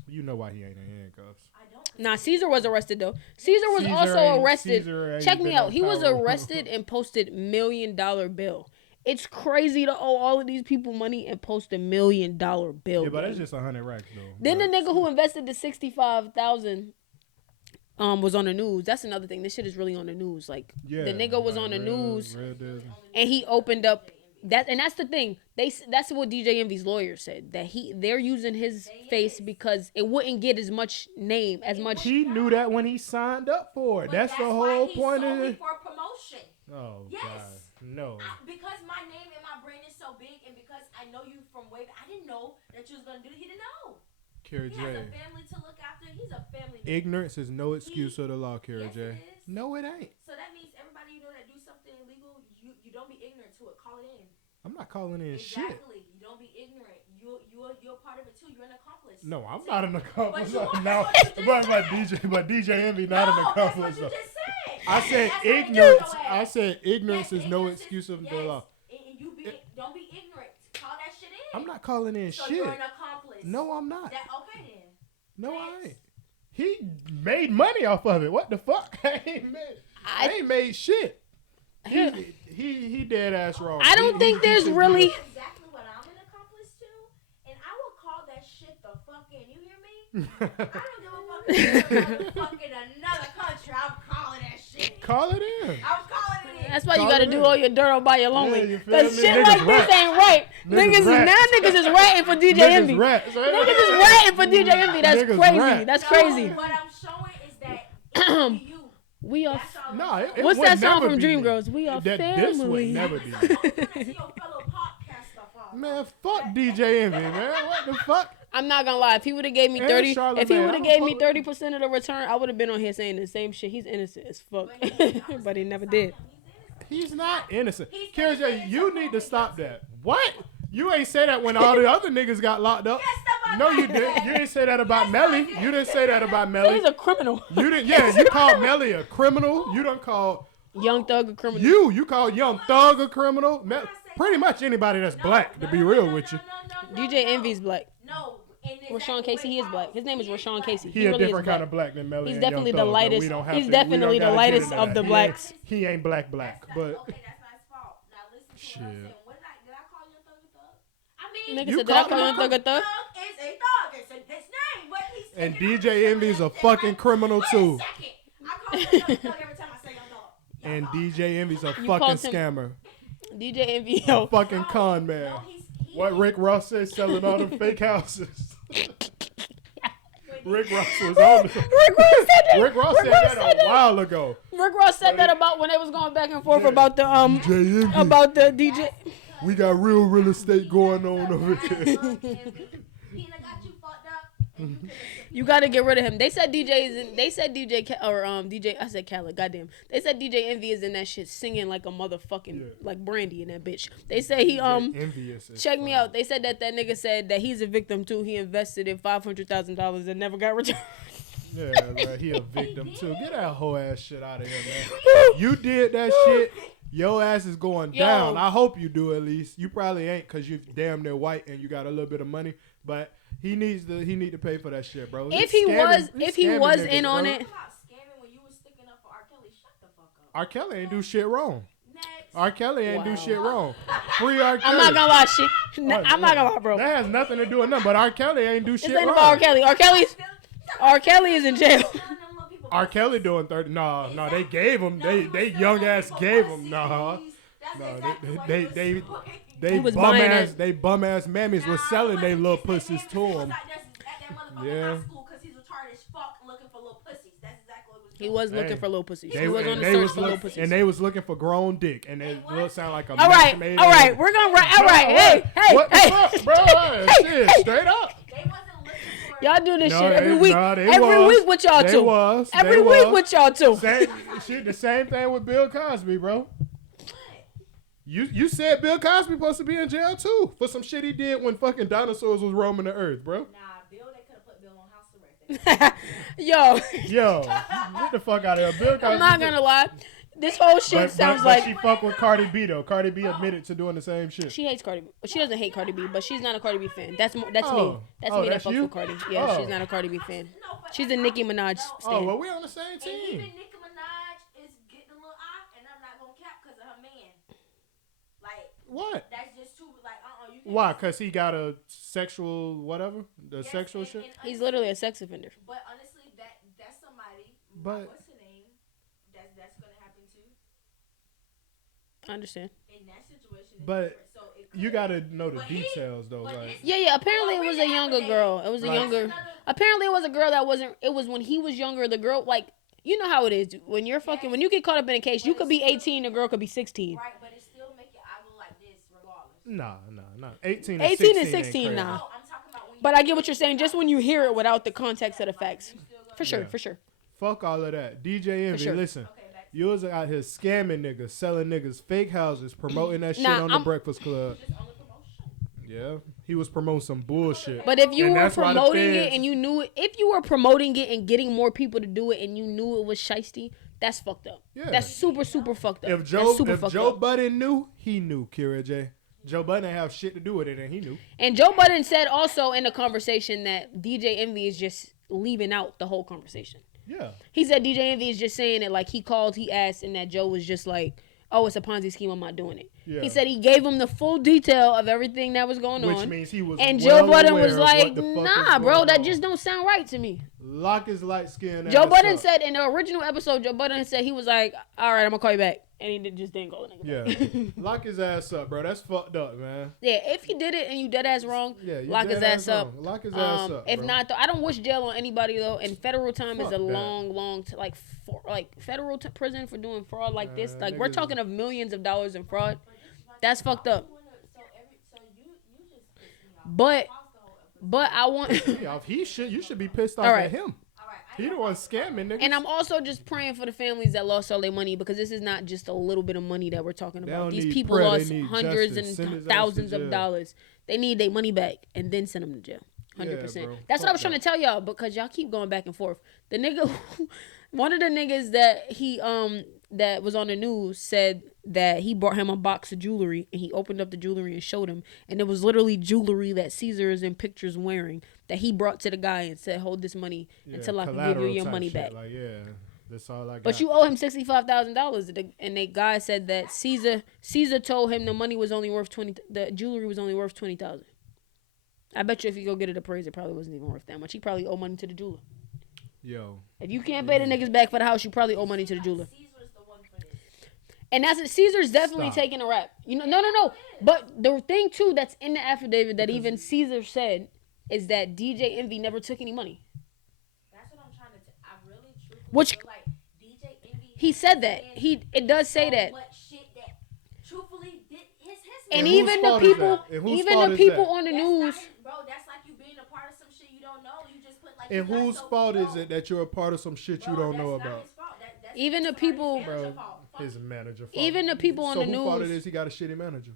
You know why he ain't in handcuffs. I don't. Nah, Caesar was arrested though. Caesar was also arrested. Check me out. He was arrested and posted $1 million bill. It's crazy to owe all of these people money and post $1 million bill. Yeah, but that's just 100 racks though. Then the nigga who invested the 65,000 was on the news. That's another thing. This shit is really on the news. Like the nigga was on the news and he opened up that, and that's the thing. That's what DJ Envy's lawyer said, that they're using his face because it wouldn't get as much name as much. He knew that when he signed up for it. That's the whole point of it. For promotion. Oh yes. God, no. Because my name and my brand is so big, and because I know you from way back, I didn't know that you was gonna do it. He didn't know. Kara He J. has a family to look after. He's a family man. Ignorance is no excuse of the law, Kara Yes, J. it is. No, it ain't. So that means everybody you know that do something illegal, you don't be ignorant to it. Call it in. I'm not calling in shit. Exactly. You don't be ignorant. You're part of it too. You're an accomplice. No, I'm not an accomplice. But you are. No, but DJ Envy not an accomplice. That's what you just said. I said That's what ignorance. you I said ignorance Yes, is no ignorance excuse of the yes. law. And you don't be ignorant. Call that shit in. I'm not calling in so shit. you're an accomplice. No, I'm not. Okay then. No, Next. I ain't. He made money off of it. What the fuck? I ain't made shit. He dead ass wrong. I don't think there's really. Exactly what I'm an accomplice to, and I will call that shit the fucking. You hear me? I don't give a fuck if you're another country. I'm calling that shit. Call it in. I'm calling it in. That's why you Call gotta it do in. all your dirt all by your lonely. Yeah, you feel Cause me? shit Niggas like rat. this ain't right. Niggas rat. Niggas is ratting for DJ Envy. Rats. Niggas is ratting for DJ Envy. That's Niggas crazy. rat. That's No, crazy. What I'm showing is that it's you. We are. That's all. No, it What's would that song never from be me. Dreamgirls? We are This would family. never be me. Your fellow podcaster, father. Man, fuck DJ Envy, man. What the fuck? I'm not gonna lie. If he would have gave me And 30, if he Charlamagne, would have I gave don't me fuck 30% of the return, I would have been on here saying the same shit. He's innocent as fuck, but he never did. He's not innocent. He's Kara J, innocent. you need to stop that. What? You ain't say that when all the other niggas got locked up. No, you didn't. You didn't say that about Melly. You didn't say that about Melly. He's a criminal. You didn't. Yeah, you called Melly a criminal. You done called Young Thug a criminal. you called Young Thug a criminal. Pretty much anybody that's black, to be real with you. DJ Envy's black. No. Rashawn Casey, he is black. His name is Rashawn Casey. He a really different is kind of black than Melly. He's and definitely Young the Thug, but lightest. we don't have He's to- definitely we don't the gotta get lightest into of that. the blacks. He ain't black, but Okay, that's not his fault. Now listen to what I'm Shit. saying. What did I call Young Thug a thug? I mean, Nigga You said, did I called call him Young Thug a thug? thug is a thug. It's his name, but he's and taking DJ out Envy's a shit fucking like, criminal wait a too. second. I call him Young Thug every time I say Young Thug. And Young Thug. DJ Envy's a You fucking called him- scammer. DJ Envy, yo. Fucking con man. No, What Rick Ross said, selling all them fake houses. Rick Ross was on the Rick Ross said that. Rick Ross said that a while ago. Rick Ross said that about when they was going back and forth Yeah. about the DJ Envy. about the DJ. We got real estate going on over here. He done got you fucked up. And you could've You gotta get rid of him. They said They said DJ. I said Khaled. Goddamn. They said DJ Envy is in that shit singing like a motherfucking like Brandy in that bitch. They say he Envious as Check me fuck. out. They said that nigga said that he's a victim too. He invested in $500,000 and never got returned. Yeah, right. He a victim too. Get that whole ass shit out of here, man. You did that shit. Your ass is going down. I hope you do at least. You probably ain't because you damn near white and you got a little bit of money. But he need to pay for that shit, bro. If he was in on it, about scamming when you was sticking up for R. Kelly. Shut the fuck up. R. Kelly ain't do shit wrong. Next. R. Kelly ain't do Wow. shit wrong. Free R. Kelly. I'm not gonna lie, shit. I'm not gonna lie, bro. That has nothing to do with nothing. But R. Kelly ain't do This shit ain't wrong. about R. Kelly. R. Kelly is in jail. R. Kelly doing 30. No, they gave him. They young ass gave him. No, they was bum buying ass. it. They bum ass mammies was selling they little pussies to him. Yeah. He was looking Hey. for little pussy. They, He was on and the they search was for little look, pussy. and they was looking for grown dick, and it will sound like a All right, match made all in right. heaven. We're gonna. All right. Hey, What the hey, fuck, bro? Shit, straight up. Y'all do this No, shit every they- week. no, they Every was. week with y'all They too. was. Every They week was. with y'all too. The same thing with Bill Cosby, bro. You said Bill Cosby supposed to be in jail too for some shit he did when fucking dinosaurs was roaming the earth, bro. Nah, Bill, they could have put Bill on house arrest. Yo, Yo, get the fuck out of here, Bill Cosby. I'm not gonna lie. This whole shit sounds but like she fuck with Cardi B though. Cardi B admitted to doing the same shit. she hates Cardi B. She doesn't hate Cardi B, but she's not a Cardi B fan. That's me. Oh. That's Oh, me that that's fucks you? with Cardi. Yeah, Oh. she's not a Cardi B fan. No, but She's a Nicki Minaj Oh stan. well, we on the same And team. even Nicki Minaj is getting a little off, and I'm not gonna cap because of her man. Like, What? that's just too, like, you can Why? Cause he got a sexual whatever, the Yes, sexual and- shit. and He's honestly- literally a sex offender. But honestly, that's somebody. But- What's her name? That's gonna happen too. I understand. In that situation. It's But different. So it You could- gotta know the But he- details though. but Like, this- Yeah. Apparently, it was a younger girl. It was a Right. younger. Apparently, it was a girl that wasn't. It was when he was younger. The girl, like, you know how it is when you're fucking. When you get caught up in a case, you could be 18. The girl could be 16. Right, but it still make your eye look like this regardless. Nah. 18 and 16, nah. No, I'm talking about when you. But I get what you're saying. Just when you hear it without the context of the facts, for sure, Yeah. for sure. Fuck all of that. DJ Envy, sure. listen. Okay, back to You was out here scamming niggas, selling niggas fake houses, promoting that shit Nah, on the Breakfast Club. just only promotion. Yeah, he was promoting some bullshit. But if you And were that's why the promoting it feds- and you knew it, if you were promoting it and getting more people to do it and you knew it was shiesty, that's fucked up. Yeah. That's super fucked up. If That's Joe super fucked up. Budden knew, he knew. Kira J. Joe Budden didn't have shit to do with it, and he knew. And Joe Budden said also in the conversation that DJ Envy is just leaving out the whole conversation. Yeah. He said DJ Envy is just saying it like he called, he asked, and that Joe was just like, oh, it's a Ponzi scheme, I'm not doing it. Yeah. He said he gave him the full detail of everything that was going Which on. means he was And well Joe Budden aware was of like, what the fuck nah, is bro, going that on. just don't sound right to me. Lock his light skin Joe ass Budden up. said in the original episode, Joe Budden said he was like, all right, I'm going to call you back. And he just didn't call the nigga back. Yeah. Lock his ass up, bro. That's fucked up, man. Yeah, if he did it and you dead ass wrong, Yeah, you lock his dead ass up. wrong. Lock his ass up, If bro. not, though, I don't wish jail on anybody though. And federal time is Fuck a that. long, federal prison for doing fraud like this. Like we're niggas- talking of millions of dollars in fraud. That's fucked up. So you just pissed me off. But Pause the whole episode. but I want. Yeah, you should be pissed off All right. at him. All right, He the one scamming, nigga. And I'm also just praying for the families that lost all their money because this is not just a little bit of money that we're talking They about. don't These need people prayer, they lost need hundreds justice. Send his and ass to thousands of jail. dollars. They need their money back and then send them to jail. 100%. bro. That's what I Fuck was trying that. to tell y'all because y'all keep going back and forth. The nigga, one of the niggas that he that was on the news said that he brought him a box of jewelry and he opened up the jewelry and showed him, and it was literally jewelry that Caesar is in pictures wearing that he brought to the guy and said, "Hold this money until I can give you collateral your type money shit. back." Like, yeah, that's all I got. But you owe him $65,000, and the guy said that Caesar told him the money was only worth the jewelry was only worth $20,000. I bet you if you go get it appraised, it probably wasn't even worth that much. He probably owe money to the jeweler. Yo, If you can't pay the niggas back for the house, you probably owe money to the jeweler. Caesar's the one for this. And that's it. Caesar's definitely Stop. taking a rap. You know, no. But the thing too that's in the affidavit that even Caesar said is that DJ Envy never took any money. That's what I'm trying to. I really truthfully Which- feel like DJ Envy. He said that. It does say that. Much shit that truthfully did his And And even whose the fault is people, that? And whose even fault the is people that? on the news. bro. That's like you being a part of some shit you don't know. You just put like. and you got whose so fault is know. it that you're a part of some shit you Bro, don't know that's not about? his fault. That's Even the somebody's people- manager Bro, fault. Fuck his manager. Fault. Even the people on so the whose fault it news. is he got a shitty manager?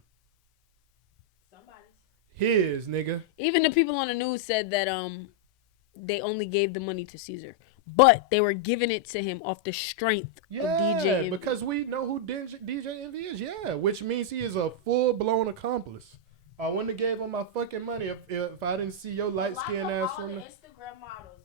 somebody's. His nigga. Even the people on the news said that they only gave the money to Caesar, but they were giving it to him off the strength of DJ Envy. because we know who DJ Envy is. Yeah, which means he is a full blown accomplice. I wouldn't have gave him my fucking money if I didn't see your light skinned Lock ass up all from the the. Instagram models.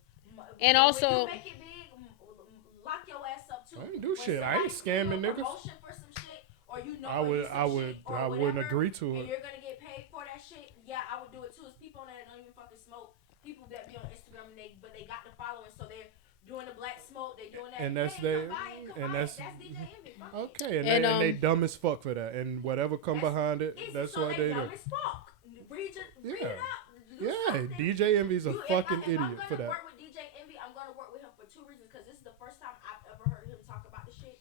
And When also- you make it big, lock your ass up too. I ain't do When shit. I ain't somebody's doing scamming a niggas. promotion for some shit, or you know I where would- you some I would- shit or I wouldn't whatever, agree to and it. you're gonna get paid for that shit. Yeah, I would do it too. It's people that don't even fucking smoke. People that be on Instagram and but they got the followers, so they're doing the black smoke. They're doing that. And that's hey, they- come buy it, come and buy that's- it. That's DJ Envy. Fuck it. Okay, And, and they dumb as fuck for that, and whatever come That's- behind it, It's- that's so what they do. dumb as fuck. Read it Yeah. up. Do Yeah, something. DJ Envy's a If fucking I'm idiot gonna for that. work with DJ Envy, I'm gonna work with him for two reasons. Because this is the first time I've ever heard him talk about the shit,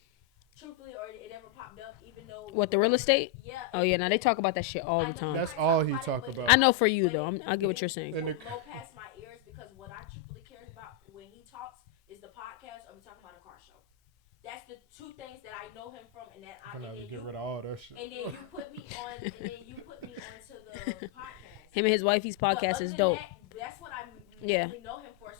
truthfully, or it ever popped up. Even though What, the real estate? Yeah. Oh yeah, now they talk about that shit all the I know time. That's I all talk he about it, talk but about. I know for you but though. I get what you're saying. And Go the- past my ears because what I truthfully cares about when he talks is the podcast or we talking about a car show. That's the two things that I know him from, and that I I'm and gonna then get you rid of all that shit. and then you put me on and then you put me onto the podcast. Him and his wifey's But podcast other is than dope. that, that's what I Yeah. really know him for.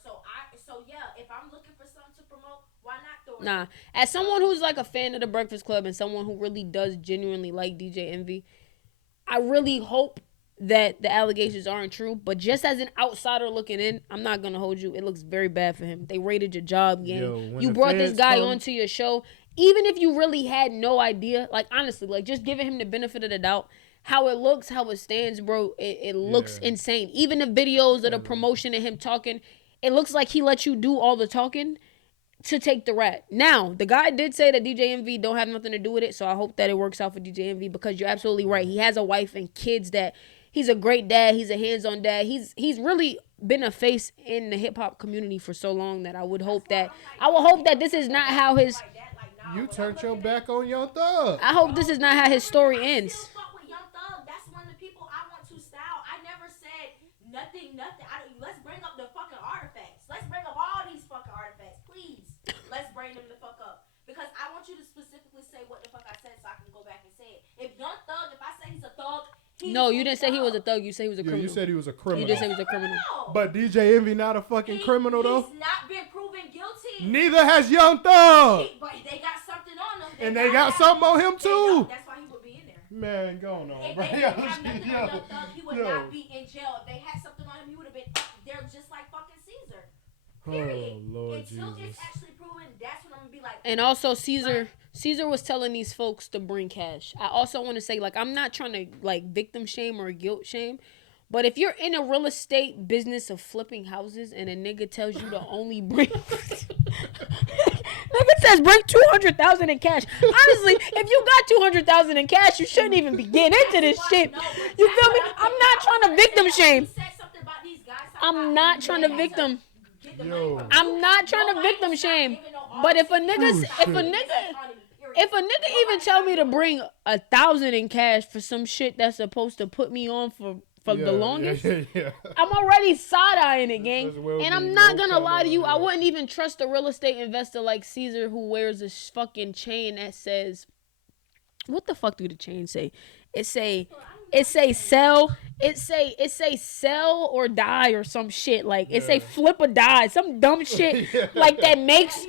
So yeah, if I'm looking for something to promote, why not throw it? Nah, as someone who's like a fan of the Breakfast Club and someone who really does genuinely like DJ Envy, I really hope that the allegations aren't true. But just as an outsider looking in, I'm not gonna hold you. It looks very bad for him. They raided your job game. Yo, when You the brought this feds guy come- onto your show, even if you really had no idea. Like honestly, like just giving him the benefit of the doubt. How it looks, how it stands, bro. It looks Yeah. insane. Even the videos of the promotion of him talking, it looks like he let you do all the talking to take the rat. Now, the guy did say that DJ Envy don't have nothing to do with it, so I hope that it works out for DJ Envy because you're absolutely right. He has a wife and kids that he's a great dad. He's a hands-on dad. He's really been a face in the hip hop community for so long that I would hope that this is not how his Like that, like nah. You when turned I'm your looking at- back on your thug. I hope this is not how his story I ends. still fuck with Young Thug. That's one of the nothing. Let's bring up the fucking artifacts. Let's bring up all these fucking artifacts, please. Let's bring them the fuck up. Because I want you to specifically say what the fuck I said so I can go back and say it. If Young Thug, if I say he's a thug, no, you didn't say he was a thug. You said he was a criminal. You said he was a criminal. You did say he was a criminal. But DJ Envy not a fucking criminal though. He's not been proven guilty. Neither has Young Thug. But they got something on him. And they got something on him too. That's why he would be in there. Man, go on, If bro. they didn't have nothing on Young Thug, he would not be in jail. If they had something on him, he would have been there just like fucking Caesar. Period. Oh, Lord Until Jesus. it's actually proven, that's when I'm gonna be like. And also Caesar was telling these folks to bring cash. I also want to say, like, I'm not trying to like victim shame or guilt shame, but if you're in a real estate business of flipping houses and a nigga tells you to only bring nigga says bring 200,000 in cash. Honestly, if you got 200,000 in cash, you shouldn't even be getting into this shit. You feel me? I'm not trying to victim shame. I'm not trying to victim. Yo. I'm not trying to victim shame. But if a nigga even tell me to bring 1,000 in cash for some shit that's supposed to put me on for the longest, I'm already side-eyeing it, gang. And I'm not gonna lie to you, I wouldn't even trust a real estate investor like Caesar who wears a fucking chain that says, what the fuck do the chain say? It say sell or die or some shit. Like it say flip or die, some dumb shit like that makes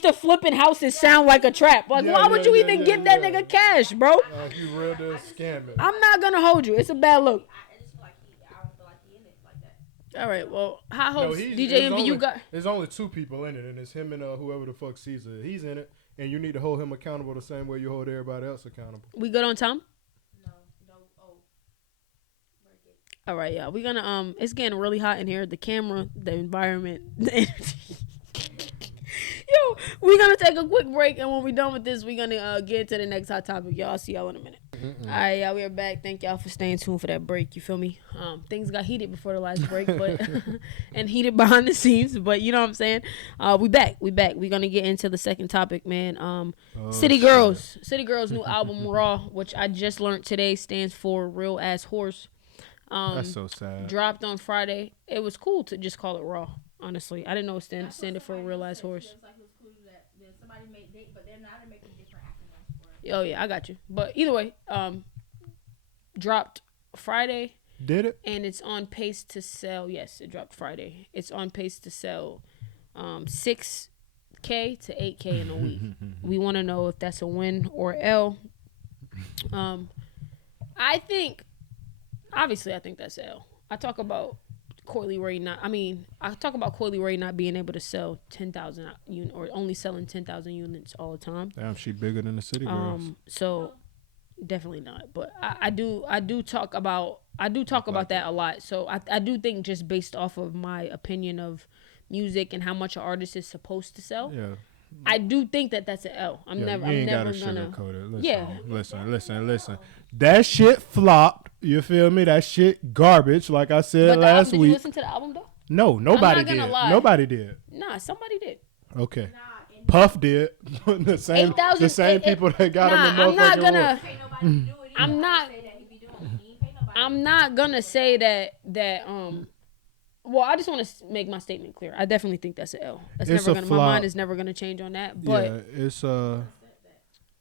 the flipping houses sound like a trap. Like why would you even give that nigga cash, bro? You real to scam it. I'm not gonna hold you. It's a bad look. All right, well, high hopes. DJ Envy, you got. There's only two people in it, and it's him and whoever the fuck Caesar. He's in it, and you need to hold him accountable the same way you hold everybody else accountable. We good on time? No. Oh. All right, yeah. We're gonna it's getting really hot in here. The camera, the environment, the energy. Yo, we're gonna take a quick break, and when we're done with this, we're gonna get into the next hot topic. Y'all, see y'all in a minute. All right, y'all, we are back. Thank y'all for staying tuned for that break. You feel me? Things got heated before the last break, but and heated behind the scenes, but you know what I'm saying? We back. We're gonna get into the second topic, man. City Girls new album Raw, which I just learned today stands for Real Ass Horse. That's so sad. Dropped on Friday. It was cool to just call it Raw. Honestly, I didn't know it stood for Real Ass Horse. Somebody made date, but they're now making different acronyms for it. Oh yeah, I got you. But either way, dropped Friday. Did it? And it's on pace to sell. Yes, it dropped Friday. It's on pace to sell 6K to 8K in a week. We want to know if that's a win or L. I think that's L. I talk about Coily Ray not being able to sell 10,000 units or only selling 10,000 units all the time. Damn, she bigger than the City Girls. So definitely not. But I do talk about that a lot. So I do think just based off of my opinion of music and how much an artist is supposed to sell. Yeah. I do think that's an L. I'm never gonna. Listen, yeah. Listen. That shit flopped. You feel me? That shit garbage. Like I said last week. Did you listen to the album though? No, nobody did. Lie. Nobody did. Nah, somebody did. Okay. Puff did. the same people that got him the motherfucking I'm not gonna say that well, I just want to make my statement clear. I definitely think that's an L. My mind is never gonna change on that. But yeah, it's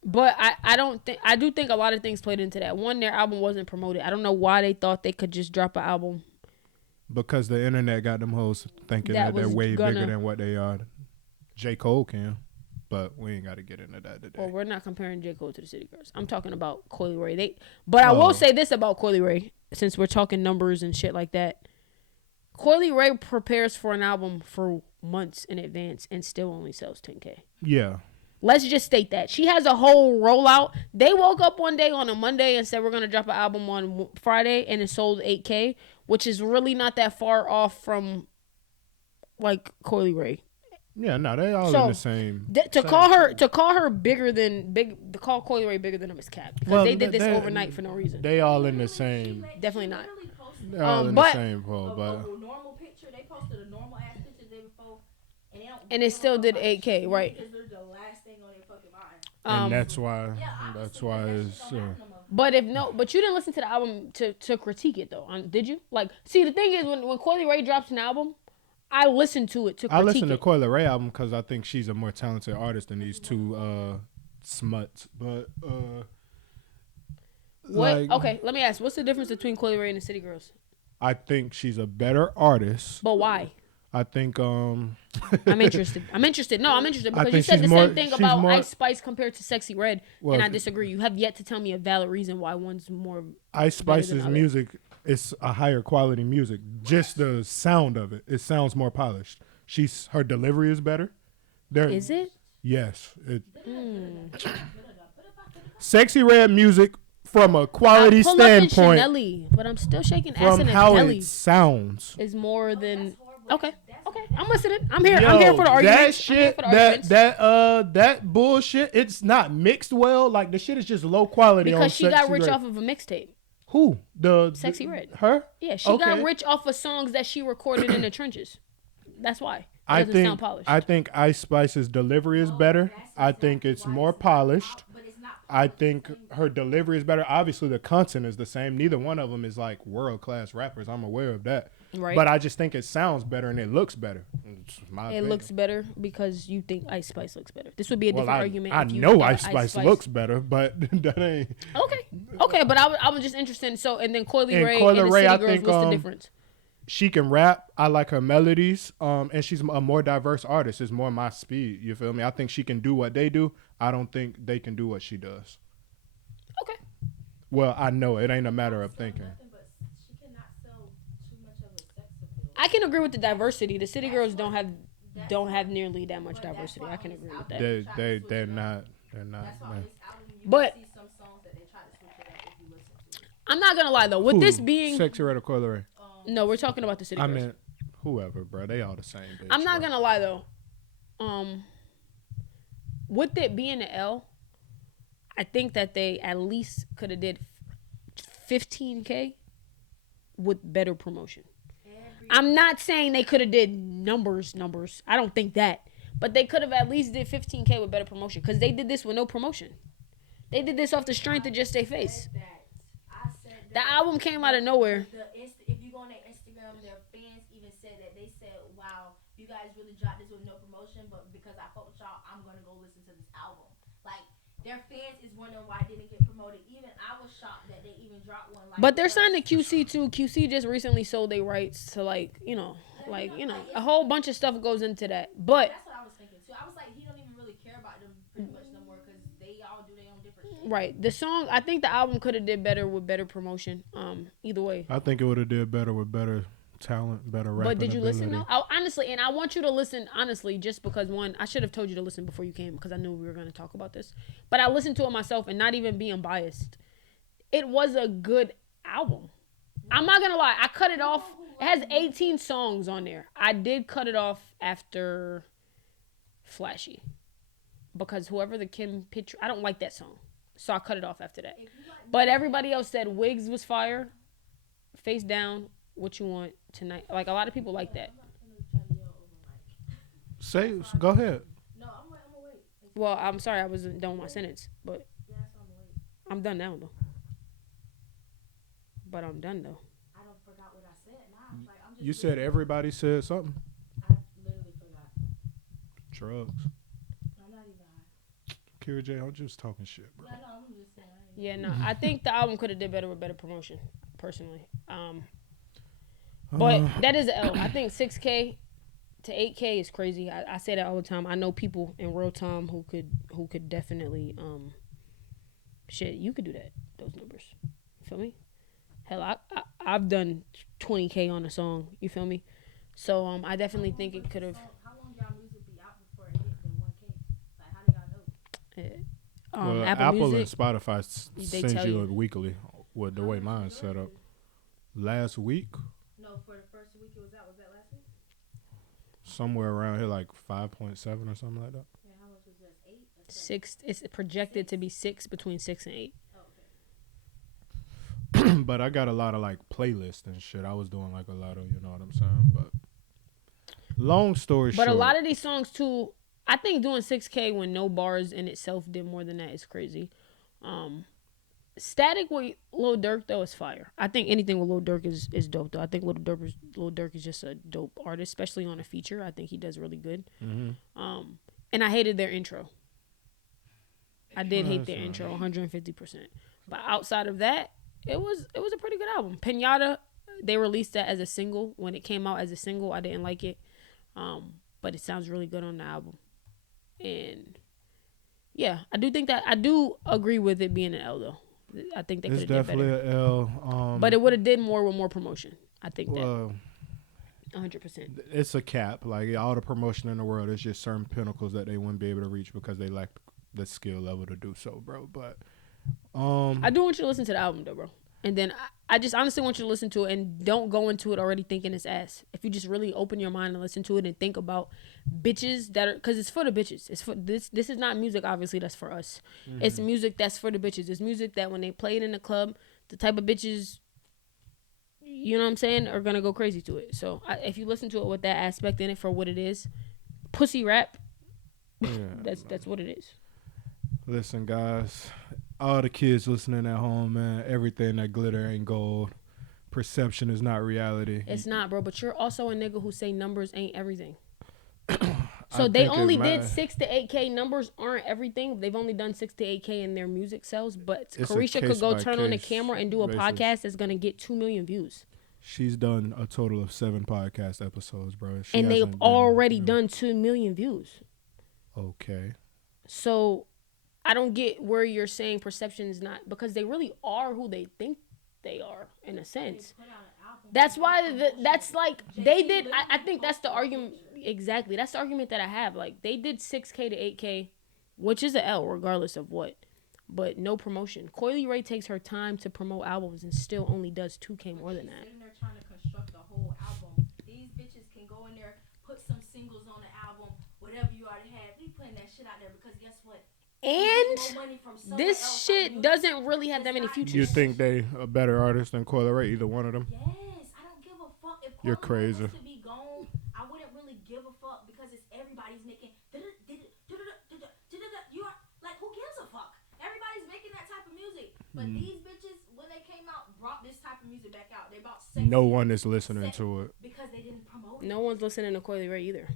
But I do think a lot of things played into that. One, their album wasn't promoted. I don't know why they thought they could just drop an album. Because the internet got them hoes thinking that they're way bigger than what they are. J. Cole can, but we ain't got to get into that today. Well, we're not comparing J. Cole to the City Girls. I'm talking about Coily Ray. I will say this about Coily Ray, since we're talking numbers and shit like that. Coily Ray prepares for an album for months in advance and still only sells 10K. Yeah. Let's just state that. She has a whole rollout. They woke up one day on a Monday and said, we're going to drop an album on Friday, and it sold 8K, which is really not that far off from, like, Coily Ray. Yeah, no, they all in the same. To call Coily Ray bigger than them is cap. Because they did this overnight for no reason. They all in the same. Definitely not. They're all in the same pole, but. Normal picture, they posted a normal ass picture the day before, and it still did 8K, right? Because they're the last thing on their fucking mind. And that's why it's. But you didn't listen to the album to critique it though. Did you? Like, see, the thing is when Coily Ray drops an album, I listen to it to critique it. I listen to Coily Ray album because I think she's a more talented artist than these two smuts. But okay, let me ask, what's the difference between Coily Ray and the City Girls? I think she's a better artist. But why? I think I'm interested. No, I'm interested because you said the same thing about Ice Spice compared to Sexy Red, and I disagree. You have yet to tell me a valid reason why one's more. Ice Spice's music is a higher quality music. Just the sound of it sounds more polished. Her delivery is better. Is it? Yes. Sexy Red music from a quality standpoint, but I'm still shaking ass from in how Nelly it sounds, is more than. Okay, I'm listening. I'm here. I'm here for the argument. That shit, that bullshit. It's not mixed well. Like the shit is just low quality. Because she got rich Red. off of a mixtape. Who? Sexy Red. Her? Yeah, she got rich off of songs that she recorded in the trenches. That's why. It doesn't sound polished. I think Ice Spice's delivery is better. I think it's more polished. I think her delivery is better. Obviously, the content is the same. Neither one of them is like world-class rappers. I'm aware of that. Right. But I just think it sounds better and it looks better. It looks better because you think Ice Spice looks better. This would be a different argument. I know Ice Spice looks better, but that ain't. Okay, but I was just interested. So, and then Coily Ray and the City Girls, what's the difference? She can rap. I like her melodies. And she's a more diverse artist. It's more my speed. You feel me? I think she can do what they do. I don't think they can do what she does. Okay. Well, I know it ain't a matter of thinking. I can agree with the diversity. The City Girls don't have nearly that much diversity. I can agree with that. They're not. But I'm not gonna lie though. With this being Sexy Red or Coily Ray? No, we're talking about the City Girls. I mean, whoever, bro. They all the same. Bitch, I'm not gonna lie though. With it being an L, I think that they at least could have did 15K with better promotion. I'm not saying they could have did numbers. I don't think that. But they could have at least did 15K with better promotion because they did this with no promotion. They did this off the strength of just their face. The album came out of nowhere. If you go on their Instagram, their fans even said that. They said, wow, you guys really dropped this with no promotion, but because I fuck with y'all, I'm going to go listen to this album. Like, their fans is wondering why it didn't get promoted. Even I was shocked that they even dropped one. But they're signed to QC too. QC just recently sold their rights to a whole bunch of stuff goes into that. But that's what I was thinking too. I was like, he don't even really care about them pretty much no more because they all do their own different shit. Right. The song, I think the album could have did better with better promotion. Either way. I think it would have did better with better talent, better rapping. But did you ability. listen though? Honestly, and I want you to listen honestly, just because one, I should have told you to listen before you came because I knew we were going to talk about this. But I listened to it myself and not even being biased. It was a good album. I'm not going to lie. I cut it off. It has 18 songs on there. I did cut it off after Flashy because whoever the Kim Picture, I don't like that song. So I cut it off after that. But everybody else said Wigs was fire. Face Down, What You Want Tonight. Like a lot of people like that. Go ahead. No, I'm gonna wait. Well, I'm sorry I wasn't done with my sentence, but I'm done now though. But I'm done though. I don't forgot what I said. Nah, like, I'm just You said everybody said something. I literally forgot. Drugs. I'm not even high. Kira J, I'm just talking shit, bro. No, I'm just saying. Yeah, no. I think the album could have did better with better promotion, personally. But that is an L. I think 6K to 8K is crazy. I say that all the time. I know people in real time who could definitely shit. You could do that. Those numbers. You feel me? Hell, I've done 20K on a song. You feel me? So I definitely think it could have. How long y'all music be out before it hit the 1K? Like, how do y'all know? Apple Music, and Spotify sends tell you you. it weekly with the way mine's set up. Last week, No, for the first week it was out. Was that last week? somewhere around here, like 5.7 or something like that. Yeah, how much was that? 8? 6. It's projected to be 6, between 6 and 8. Oh, okay. But I got a lot of like playlists and shit. I was doing like a lot of, you know what I'm saying? But long story short. But a lot of these songs too, I think doing 6K when no bars in itself did more than that is crazy. Static with Lil Durk though is fire. I think anything with Lil Durk is dope though. I think Lil Durk is just a dope artist, especially on a feature. I think he does really good. And I hated their intro. I did hate their intro 150%. But outside of that, it was a pretty good album. Pinata, they released that as a single. When it came out as a single, I didn't like it. But it sounds really good on the album. And yeah, I do agree with it being an L though. I think they could have did better. It's definitely an L. But it would have did more with more promotion. I think that 100%. It's a cap. Like all the promotion in the world, it's just certain pinnacles that they wouldn't be able to reach because they lack the skill level to do so, bro. But I do want you to listen to the album though, bro. And then I just honestly want you to listen to it and don't go into it already thinking it's ass. If you just really open your mind and listen to it and think about bitches that are, because it's for the bitches. It's for this is not music obviously that's for us. It's music that's for the bitches. It's music that when they play it in the club, the type of bitches, you know what I'm saying, are gonna go crazy to it. So if you listen to it with that aspect in it for what it is, pussy rap, that's what it is. Listen, guys, all the kids listening at home, man, everything that glitter ain't gold. Perception is not reality. It's not, bro. But you're also a nigga who say numbers ain't everything. So they only did 6 to 8K. Numbers aren't everything. They've only done 6 to 8K in their music sales. But Carisha could go turn on the camera and do a podcast that's gonna get 2 million views. She's done a total of 7 podcast episodes, bro. And they've already done 2 million views. Okay. So I don't get where you're saying perception is not, because they really are who they think they are in a sense. That's why that's like they did. I think that's the argument. Exactly. That's the argument that I have. Like they did 6K to 8K, which is an L regardless of what, but no promotion. Coily Ray takes her time to promote albums and still only does 2K more than that. Sitting there trying to construct a whole album. These bitches can go in there, put some singles on the album, whatever you already have. We putting that shit out there because guess what? And this shit doesn't really have that many features. You think they a better artist than Coily Ray? Either one of them? Yes, I don't give a fuck. If you're crazy. Was to be gone, I wouldn't really give a fuck because it's everybody's making. You are like, who gives a fuck? Everybody's making that type of music, but these bitches, when they came out, brought this type of music back out. They brought. No one is listening to it because they didn't promote it. No one's listening to Coily Ray either.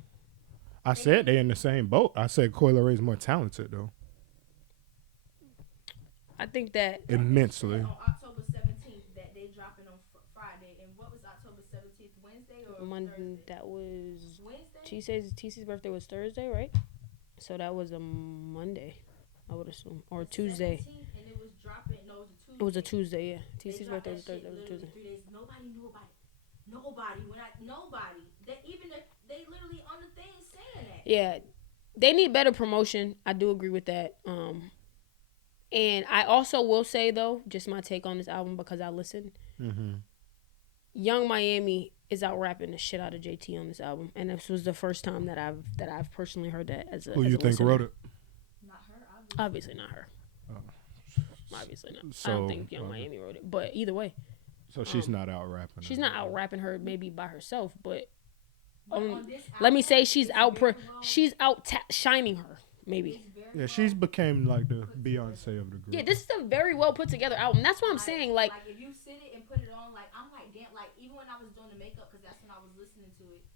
I said they in the same boat. I said Coily Ray's more talented though. I think that immensely. On October 17th, that they dropping on Friday, and what was October 17th? Wednesday or Monday? Thursday? That was Wednesday. TC's birthday was Thursday, right? So that was a Monday, I would assume, or Tuesday. 17th, and it was dropping. No, it was a Tuesday. It was a Tuesday, yeah. TC's birthday was Thursday. It was Tuesday. 3 days. Nobody knew about it. Nobody. Nobody. They literally on the thing saying that. Yeah, they need better promotion. I do agree with that. And I also will say though, just my take on this album because I listened. Young Miami is out rapping the shit out of JT on this album, and this was the first time that I've personally heard that as a. Who as you a think listener. wrote it? Not her. Obviously not her. Obviously not. So, I don't think Young Miami wrote it, but either way. So she's not out rapping. She's not out rapping her maybe by herself, but on this let me album, say she's out shining her maybe. Yeah, she's became like the Beyonce of the group. Yeah, this is a very well put together album. That's what I'm saying. Like if you sit it and put it on, like I'm like damn. Like even when I was doing the makeup, because that's when I was listening to it,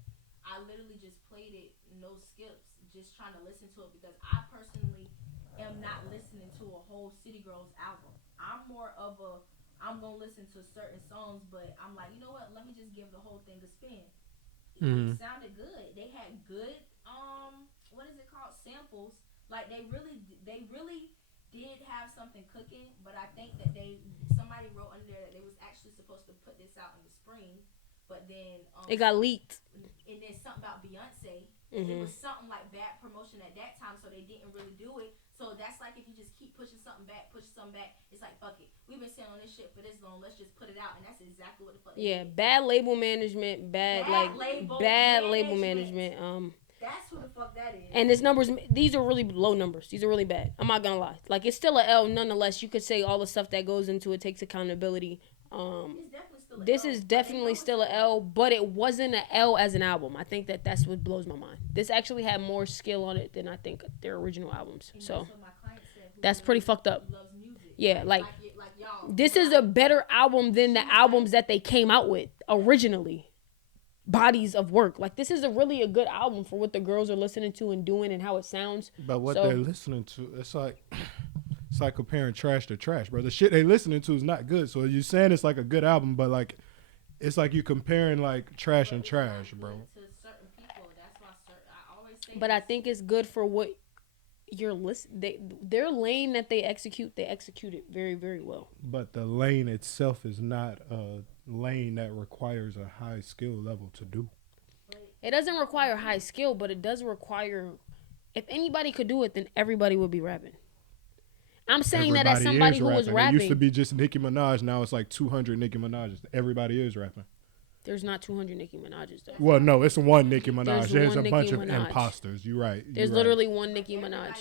I literally just played it, no skips, just trying to listen to it because I personally am not listening to a whole City Girls album. I'm more of a I'm gonna listen to certain songs, but I'm like, you know what? Let me just give the whole thing a spin. It sounded good. They had good what is it called, samples. Like they really did have something cooking, but I think that somebody wrote under there that they was actually supposed to put this out in the spring, but then it got leaked. And then something about Beyonce. It was something like bad promotion at that time, so they didn't really do it. So that's like if you just keep pushing something back, it's like fuck it. We've been sitting on this shit for this long. Let's just put it out, and that's exactly what the fuck. Yeah, bad label management, bad label management. That's who the fuck that is. And this numbers, these are really low numbers. These are really bad. I'm not gonna lie. Like it's still a L, nonetheless. You could say all the stuff that goes into it takes accountability. This is definitely still a L, but it wasn't an L as an album. I think that's what blows my mind. This actually had more skill on it than I think their original albums. So that's pretty fucked up. Yeah, like This is a better album than the albums that they came out with originally. Bodies of work. Like, this is really a good album for what the girls are listening to and doing and how it sounds. But what they're listening to, it's like comparing trash to trash, bro. The shit they listening to is not good. So you're saying it's like a good album, but like it's like you comparing like trash and trash, bro. But I think it's good for what you're listening. Their lane that they execute it very, very well. But the lane itself is not a lane that requires a high skill level to do. It doesn't require high skill, but it does require. If anybody could do it, then everybody would be rapping. I'm saying that as somebody who was rapping. It used to be just Nicki Minaj. Now it's like 200 Nicki Minajs. Everybody is rapping. There's not 200 Nicki Minajs though. Well, no, it's one Nicki Minaj. There's a bunch of Minaj. imposters. You're right. There's literally one Nicki Minaj.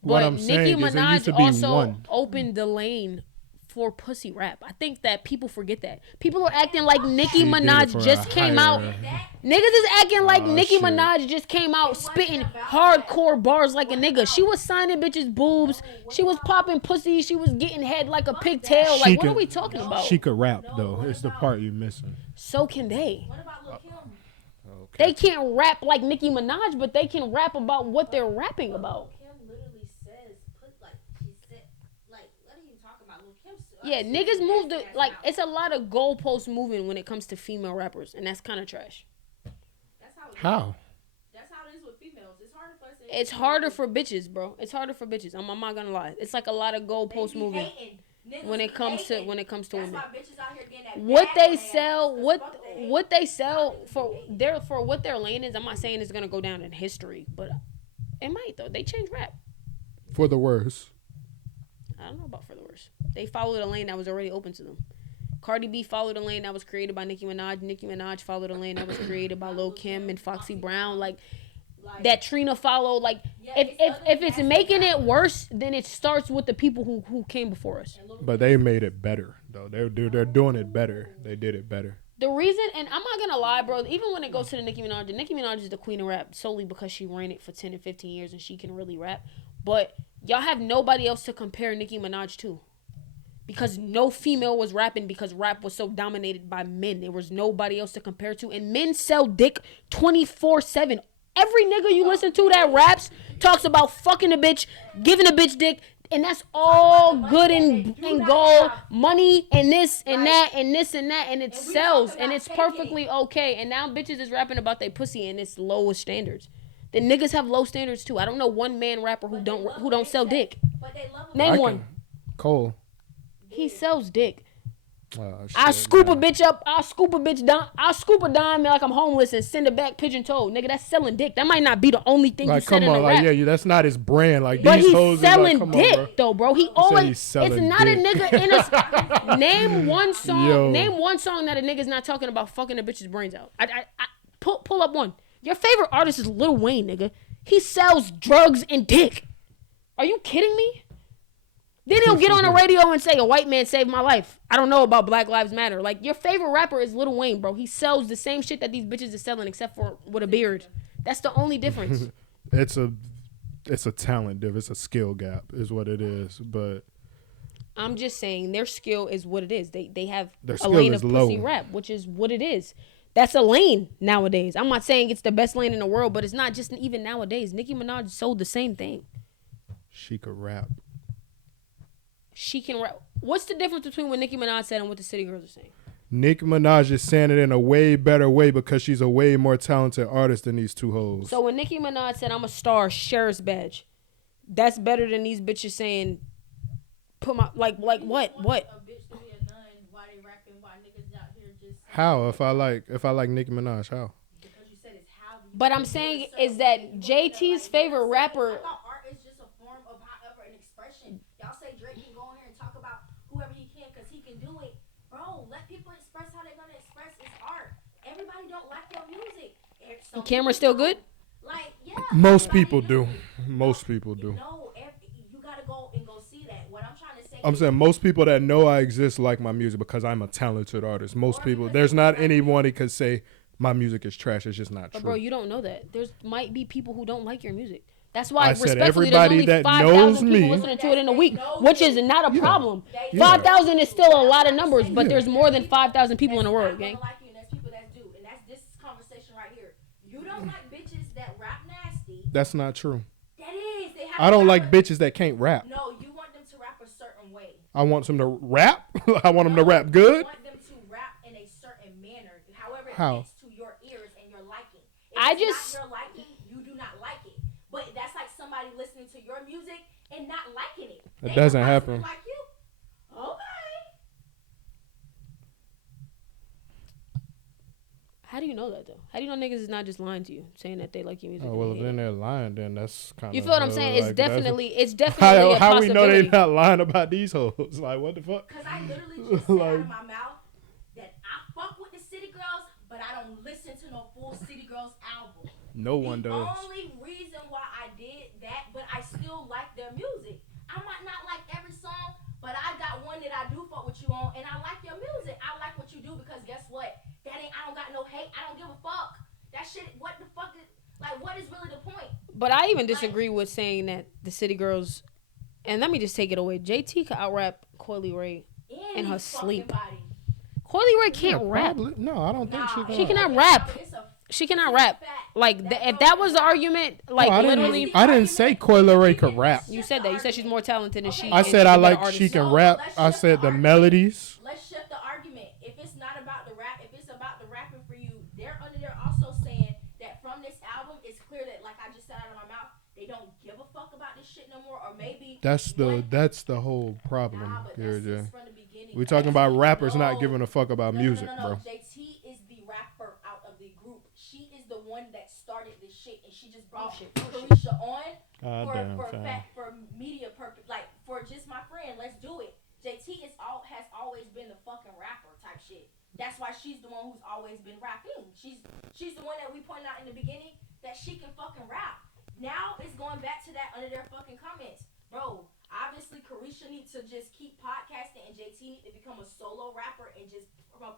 What But I'm Nicki saying is there used to Minaj be also one. opened the lane for pussy rap. I think that people forget that. People are acting like Nicki She did it Minaj for just a came higher- out. Niggas is acting like Nicki shit. Minaj just came out spitting hardcore bars like a nigga. She was signing bitches' boobs. She was popping pussy. She was getting head like a pigtail. Like, what are we talking about? She could rap, though. It's the part you're missing. So can they. What about Lil Kim? Okay. They can't rap like Nicki Minaj, but they can rap about what they're rapping about. Kim literally says, she said, like, what are you talking about? Lil Kim. Yeah, niggas move the, like, it's a lot of goalposts moving when it comes to female rappers, and that's kind of trash. That's how. How? That's how it is with females. It's harder for us. It's harder for bitches, bro. It's harder for bitches. I'm not gonna lie. It's like a lot of goalposts moving when it comes to women. That's why bitches out here getting that What bag they on their sell, ass. what they sell for what their lane is. I'm not saying it's gonna go down in history, but it might though. They change rap. For the worse. I don't know about for the worse. They followed a lane that was already open to them. Cardi B followed a lane that was created by Nicki Minaj. Nicki Minaj followed a lane that was created by Lil Kim and Foxy Brown. Like that Trina followed. Like if it's making it worse, then it starts with the people who came before us. But they made it better, though. They're doing it better. They did it better. The reason, and I'm not gonna lie, bro, even when it goes to the Nicki Minaj is the queen of rap solely because she ran it for 10 and 15 years and she can really rap. But y'all have nobody else to compare Nicki Minaj to. Because no female was rapping because rap was so dominated by men. There was nobody else to compare to. And men sell dick 24/7. Every nigga you listen to that raps talks about fucking a bitch, giving a bitch dick, and that's all good and gold, money and this and that and this and that, and it sells and it's perfectly okay. And now bitches is rapping about their pussy and it's lowest standards. The niggas have low standards too. I don't know one man rapper who don't sell dick. Name one. Cole. He sells dick. Oh, shit, I scoop a bitch up. I scoop a bitch down. I scoop a dime like I'm homeless and send it back pigeon toed. Nigga, that's selling dick. That might not be the only thing you said in a rap. Yeah, that's not his brand. Like, but these he's hoes selling like, dick though, bro. He always. he's selling It's not dick. a nigga in a. Name one song. Yo. Name one song that a nigga's not talking about fucking a bitch's brains out. I pull up one. Your favorite artist is Lil Wayne, nigga. He sells drugs and dick. Are you kidding me? Then he'll get on the radio and say, a white man saved my life. I don't know about Black Lives Matter. Like, your favorite rapper is Lil Wayne, bro. He sells the same shit that these bitches are selling except for with a beard. That's the only difference. It's a talent diff. It's a skill gap is what it is. But I'm just saying their skill is what it is. They have their a skill lane is of low. pussy rap, which is what it is. That's a lane nowadays. I'm not saying it's the best lane in the world, but it's not just even nowadays. Nicki Minaj sold the same thing. She could rap. She can rap. What's the difference between what Nicki Minaj said and what the City Girls are saying? Nicki Minaj is saying it in a way better way because she's a way more talented artist than these two hoes. So when Nicki Minaj said, I'm a star, sheriff's badge, that's better than these bitches saying, put my, like what? A bitch to be a nun while they rapping, while niggas out here just. How? If I like Nicki Minaj, how? Because you said it's how. But I'm saying is that JT's favorite rapper. I thought art is just a form of however an expression. Y'all say Drake can go in here and talk about whoever he can because he can do it. Bro, let people express how they're gonna express. It's art. Everybody don't like your music. The camera's still good? Like, yeah. Most people do. Most people do. No, you gotta go and go see that. What I'm trying to say. I'm saying most people that know I exist like my music because I'm a talented artist. Most people, there's not anyone that could say my music is trash. It's just not true. But bro, you don't know that. There's might be people who don't like your music. That's why, I said respectfully, everybody there's only that knows 5,000 people me. listening to it in a week, which is not a problem. Yeah. 5,000 is still a lot of numbers, but Yeah. there's more than 5,000 people in the world, That's gang. not gonna like you, and there's people that do, and that's this conversation right here. You don't like bitches that rap nasty. That's not true. That is. They have I don't to like rap bitches that can't rap. No, you want them to rap a certain way. I want them to rap. I want them to rap You good. want them to rap in a certain manner, however it How? fits to your ears and your liking. If I it's just- not your liking, you do not like it. But that's like somebody listening to your music and not liking it. It They doesn't can possibly happen. Like you. Okay. How do you know that though? How do you know niggas is not just lying to you, saying that they like your music? Oh and well, they if hate then it? they're lying, then that's kind of. You feel what I'm saying? It's like, definitely a How we know possibility. they not lying about these hoes? Like what the fuck? Because I literally just said out Like- of my mouth that I fuck with the City Girls, but I don't listen to no full City Girls album. No one The does. only reason why I did that, but I still like their music. I might not like every song, but I got one that I do fuck with you on, and I like your music. I like what you do because guess what? That ain't. I don't got no hate. I don't give a fuck. That shit. What the fuck is like? What is really the point? But I even disagree with saying that the City Girls, and let me just take it away. JT could out rap Coily Ray. In her Any fucking sleep. body. Coily Ray can't Yeah, rap. probably. No, I don't think Nah, she can. She cannot it's rap. it's a She cannot rap. fact. Like if that was the argument, like No, literally, I didn't say Coily Ray could rap. you said that. You said she's more talented than she. I and said she's I a better like artist. she can No, rap. let's I shift said the the argument. melodies. Let's shift the argument. If it's not about the rap, if it's about the rapping for you, they're under there also saying that from this album, it's clear that, like I just said out of my mouth, they don't give a fuck about this shit no more, or maybe That's the whole problem Nah, but here, that's Jay. just from the beginning. We talking about rappers not No. giving a fuck about music, no. bro. JT is the rapper out of the group. She is the one that started this shit, and she just brought Bullshit. Carisha on God damn, for fam. for media purpose, like for just my friend. Let's do it. JT has always been the fucking rapper type shit. That's why she's the one who's always been rapping. She's the one that we pointed out in the beginning that she can fucking rap. Now it's going back to that under their fucking comments, bro. Obviously, Carisha needs to just keep podcasting, and JT need to become a solo rapper and just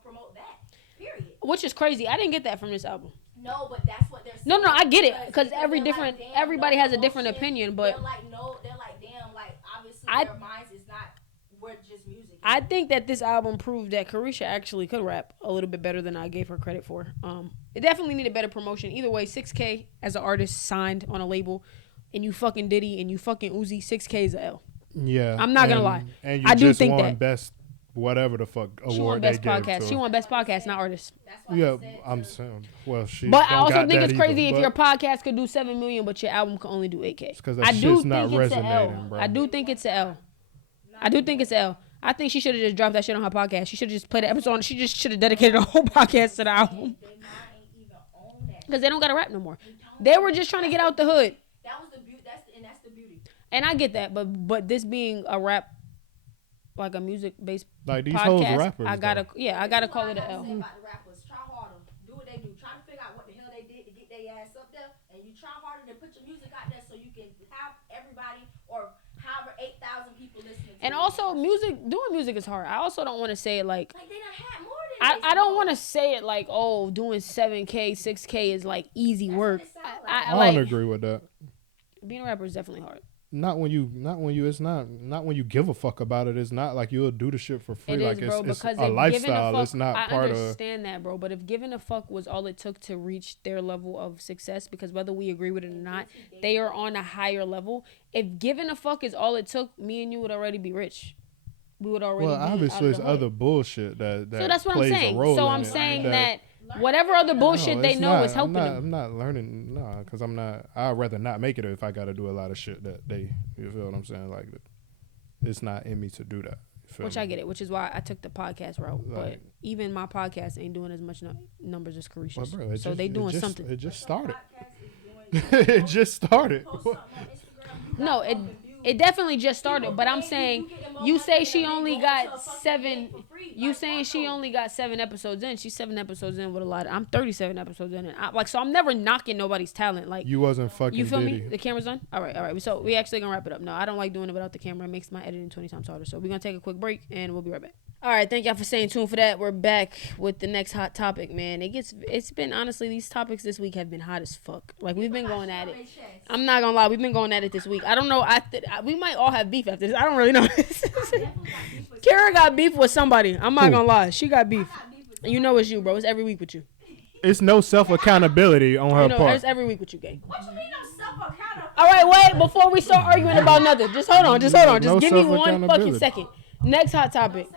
promote that. Period. Which is crazy. I didn't get that from this album. No, but that's what they're saying. No, I get it, because they're everybody no has a different emotion. opinion, but they're like damn, like obviously I- their minds is not where just music. I think that this album proved that Carisha actually could rap a little bit better than I gave her credit for. It definitely needed better promotion. Either way, 6K as an artist signed on a label, and you fucking Diddy and you fucking Uzi, 6K is a L. Yeah, I'm not gonna lie. And you I do just think won that. best whatever the fuck She won award best they gave podcast. to She her. won best podcast, not artist. That's why Yeah, I said I'm to- saying. Well, she. But I don't also got think that it's crazy either, if your but podcast could do 7 million, but your album could only do 8K. 'cause that I do shit's not think it's a L. resonating, bro. I do think it's a L. I do think it's a L. I think she should have just dropped that shit on her podcast. She should have just played the episode. She just should have dedicated a whole podcast to the album. They mind ain't even on that. Because they don't got to rap no more. They were just trying to get out the hood. That was the beauty. That's the beauty. And I get that. But this being a rap, like a music-based Like these hoes podcast, rappers. I gotta This is call what it I a gotta L. say about the rappers. Try harder. Do what they do. Try to figure out what the hell they did to get their ass up there, and you try harder to put your music out there so you can have everybody or however 8,000 people listening. To And it. also, doing music is hard. I also don't want to say it like, like they done had more than I don't want to say it like, oh, doing 7K, 6K is like easy work. That's what it sound like. I Like, don't agree with that. being a rapper is definitely hard. Not when you. It's not when you give a fuck about it. It's not like you'll do the shit for free. It like is, bro, it's because a if lifestyle. giving a fuck, It's not I part of. understand that, bro. But if giving a fuck was all it took to reach their level of success, because whether we agree with it or not, they are on a higher level. If giving a fuck is all it took, me and you would already be rich. We would already. Well, be out obviously, of it's the hood. other bullshit that So that's what I'm plays saying. a role So in I'm it. saying That- that whatever other bullshit No, they it's know not. is helping them. I'm not learning, because I'm not. I'd rather not make it if I got to do a lot of shit that they. You feel what I'm saying? Like, it's not in me to do that. You feel Which me? I get it, which is why I took the podcast route. But Like- even my podcast ain't doing as much numbers as Well, Carisha's. bro, So they doing something. It just started. Podcast is doing- It just started. Post something on Instagram, you No, got fucking views. it definitely just started. People But I'm pay saying, getting more you money say than she they only go got to a fucking 7. event for free. You saying she only got 7 episodes in? She's 7 episodes in with a lot. I'm 37 episodes in, and so I'm never knocking nobody's talent. Like You wasn't fucking. you feel Diddy. me? The camera's on. All right. So we actually gonna wrap it up. No, I don't like doing it without the camera. It makes my editing 20 times harder. So we're gonna take a quick break, and we'll be right back. All right, thank y'all for staying tuned for that. We're back with the next hot topic, man. It's been honestly, these topics this week have been hot as fuck. Like we've been going at it. I'm not gonna lie, we've been going at it this week. I don't know. We might all have beef after this. I don't really know. Kara got beef with somebody. I'm not gonna lie, she got beef. You know it's you, bro. It's every week with you. It's no self accountability on her part. It's every week with you, gang. What you mean no self-accountability? All right, wait. Before we start arguing about nothing, just hold on. Just No give me one self-accountability. fucking second. Next hot topic.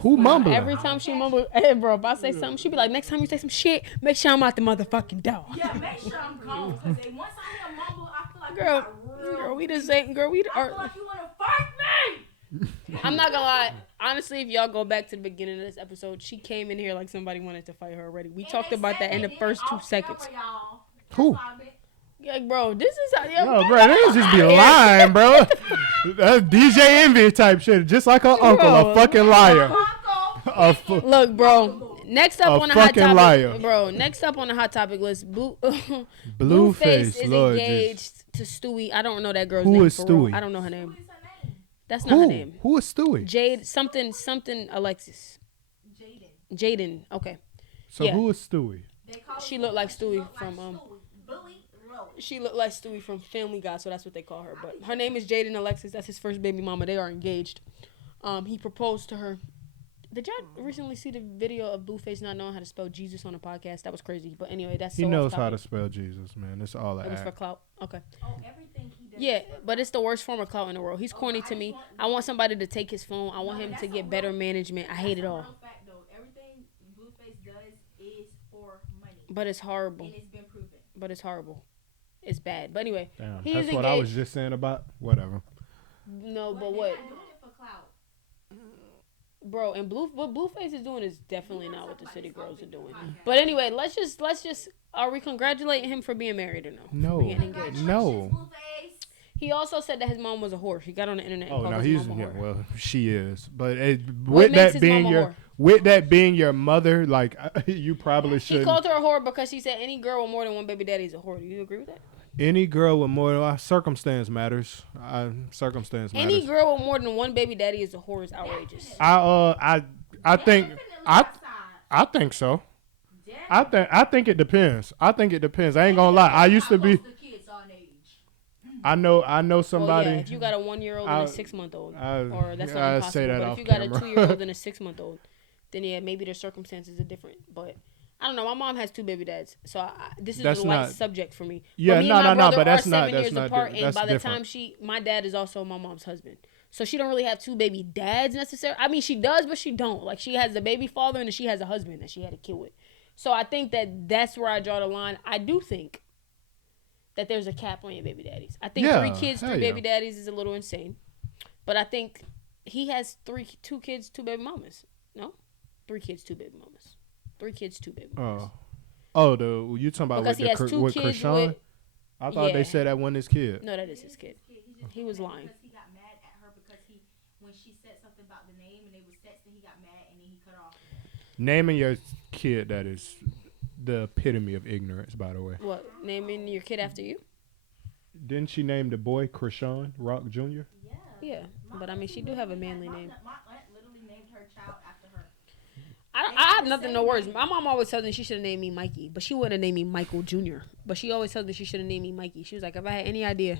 Who mumbling? Every time she mumble, hey, bro, if I say something, she be like, next time you say some shit, make sure I'm out the motherfucking door. Yeah, make sure I'm gone. Because once I hear mumble, I feel like Girl, we the same. Girl, we I feel like you want to fight me. I'm not gonna lie. Honestly, if y'all go back to the beginning of this episode, she came in here like somebody wanted to fight her already. We talked about that in the first 2 seconds. Who? Like, bro, this is how. No, bro, they just be lying, bro. That's DJ Envy type shit. Just like her uncle, a fucking liar. Look, bro. Next up on the hot topic, liar. bro. Next up on the hot topic list, Blueface is Lord engaged to Stewie. I don't know that girl's Who name. is for real. Stewie? I don't know her name. That's not her name. Who is Stewie? Jade something Alexis. Jaden. Okay. So who is Stewie? She looked like Stewie from She looked like Stewie from Family Guy, so that's what they call her. But her name is Jaden Alexis. That's his first baby mama. They are engaged. He proposed to her. Did y'all recently see the video of Blueface not knowing how to spell Jesus on a podcast? That was crazy. But anyway, that's he knows how to spell Jesus, man. It's all It was for act. clout. Okay. Oh, everything he does. Yeah, but it's the worst form of clout in the world. He's corny to me. I want somebody to take his phone. I want him to get better management. I hate it all. Fact, though. Everything Blueface does is for money. But it's horrible. And it's been proven. But it's horrible. It's bad. But anyway, Damn, he that's is what I was engaged. just saying about whatever. No, but They're what? not doing it for clout. Bro, and what Blueface is doing is definitely not what the city girls are doing. But anyway, let's just are we congratulating him for being married or no? No, For getting engaged? no. Blueface. He also said that his mom was a whore. He got on the internet and Oh called no, his he's mom a whore. well, she is. But What with makes that his being mom a your whore? with that being your mother, like you probably He should. called her a whore because she said any girl with more than one baby daddy is a whore. Do you agree with that? Any girl with more circumstance matters. Circumstance matters. Any girl with more than one baby daddy is a whore is outrageous. I think so. I think it depends. I ain't gonna lie. I used to be. I know somebody. Well, yeah, if you got a 1-year-old and a 6-month-old, or that's not I'll impossible. say that But off if you got camera. a 2-year-old and a 6-month-old, then yeah, maybe their circumstances are different. But I don't know. My mom has 2 baby dads, so this is That's a light not- subject for me. Yeah, but me no, and my no, brother but that's are not- 7 that's years not apart, di- and that's by the different. time my dad is also my mom's husband, so she don't really have 2 baby dads necessarily. I mean, she does, but she don't. Like she has the baby father, and then she has a husband that she had a kid with. So I think that's where I draw the line. I do think that there's a cap on your baby daddies. I think Yeah, 3 kids, 3 hell baby yeah. daddies is a little insane. But I think he has 2 kids, 2 baby mamas. No? 3 kids, 2 baby mamas. 3 kids, 2 baby mamas. You talking about Because he has 2 with kids Krishan? with... I thought Yeah. they said that wasn't his kid. No, that is his kid. He was lying. Because he got mad at her because when she said something about the name and they was texting, he got mad and then he cut off. Naming your kid, that is the epitome of ignorance, by the way. What? Naming your kid after you? Didn't she name the boy Krishan Rock Jr.? Yeah. Yeah. But I mean, she do have a manly name. My aunt literally named her child after her. I have nothing, no words. My mom always tells me she should have named me Mikey, but she wouldn't have named me Michael Jr. But she always tells me she should have named me Mikey. She was like, if I had any idea,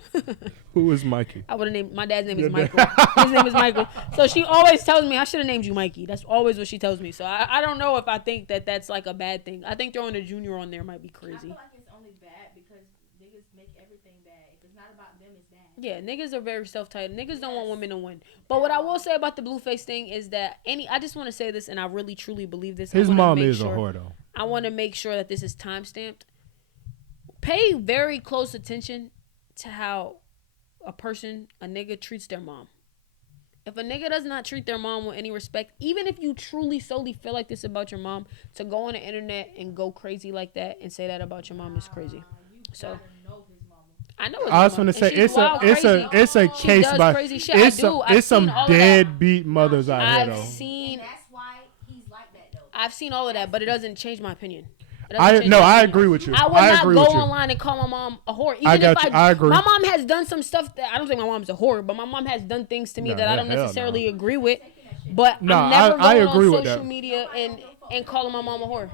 Who is Mikey? I would have named. My dad's name is Your Michael. dad. His name is Michael. So she always tells me I should have named you Mikey. That's always what she tells me. So I don't know if I think that's like a bad thing. I think throwing a junior on there might be I crazy. feel like it's only bad because niggas make everything bad. If it's not about them, it's bad. Yeah, niggas are very self-titled. Niggas don't want women to win. But what I will say about the Blueface thing is that I just want to say this, and I really truly believe this. His mom is a whore, though. I want to make sure that this is time-stamped. Pay very close attention to how a nigga treats their mom. If a nigga does not treat their mom with any respect, even if you truly solely feel like this about your mom, to go on the internet and go crazy like that and say that about your mom is crazy. So I know. I was gonna say it's a She case does by crazy shit. it's some deadbeat mothers out here I've though. seen. And that's why he's like that though. I've seen all of that, but it doesn't change my opinion. I agree with you. I would not go online and call my mom a whore. Even I agree. My mom has done some stuff that I don't think my mom's a whore, but my mom has done things to me that I don't necessarily agree with. But I'm never going on social media and calling my mom a whore.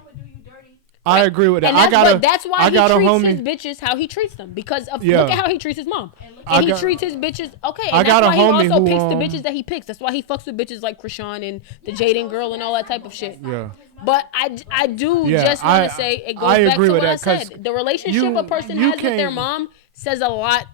I agree with that. And that's why he treats his bitches how he treats them. Because look at how he treats his mom. And he treats his bitches okay. And that's why he also picks the bitches that he picks. That's why he fucks with bitches like Krishan and the Jaden girl and all that type of shit. Yeah. But I do just want to say it goes back to what I said. The relationship a person has with their mom says a lot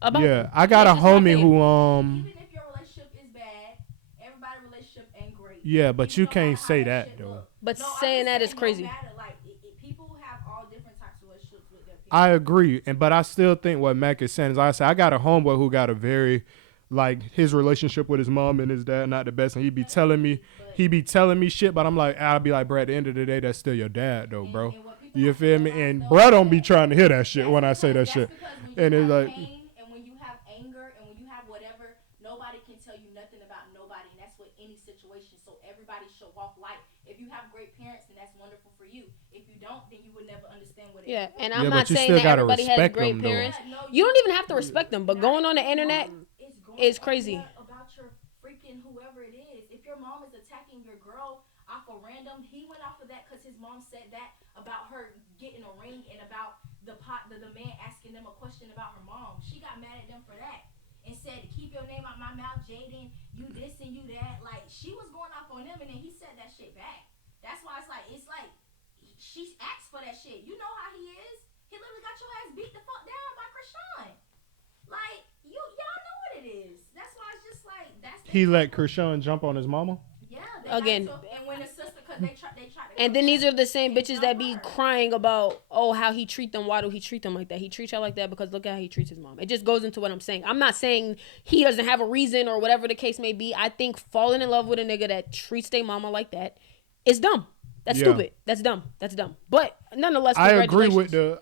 about them. Yeah, I got a homie who Even if your relationship is bad, everybody's relationship ain't great. Yeah, but you can't say that though. But saying that is crazy. No matter, like, people have all different types of relationships with their people. I agree, but I still think what Mac is saying is I got a homeboy who got a very like his relationship with his mom and his dad not the best, and he be telling me shit, but I'm like, I'll be like, bro, at the end of the day, that's still your dad though, bro. You feel me? And bro don't be trying to hear that shit when I say that shit. And it's like, and when you have anger and when you have whatever, nobody can tell you nothing about nobody, and that's with any situation. So everybody should walk light. If you have great parents, then that's wonderful for you. If you don't, then you would never understand what it is. Yeah, and I'm not saying that everybody has great parents. You don't even have to respect them, but going on the internet is crazy. About your freaking whoever it is. If your mom is attacking your girl off a random, he went off of that because his mom said that about her getting a ring and about the man asking them a question about her mom. She got mad at them for that and said, keep your name out my mouth, Jaden, you this and you that. Like, she was going off on them, and then he said that shit back. That's why it's like she asked for that shit. You know how he is. He literally got your ass beat the fuck down by Krishan. Like, y'all know what it is. That's why it's just like he let Krishan jump on his mama. Yeah. Again. And when the sister, cause they tried to. And then these are the same bitches that be crying about, oh, how he treat them. Why do he treat them like that? He treats her like that because look at how he treats his mom. It just goes into what I'm saying. I'm not saying he doesn't have a reason or whatever the case may be. I think falling in love with a nigga that treats their mama like that is dumb. That's stupid. That's dumb. But nonetheless, I agree with the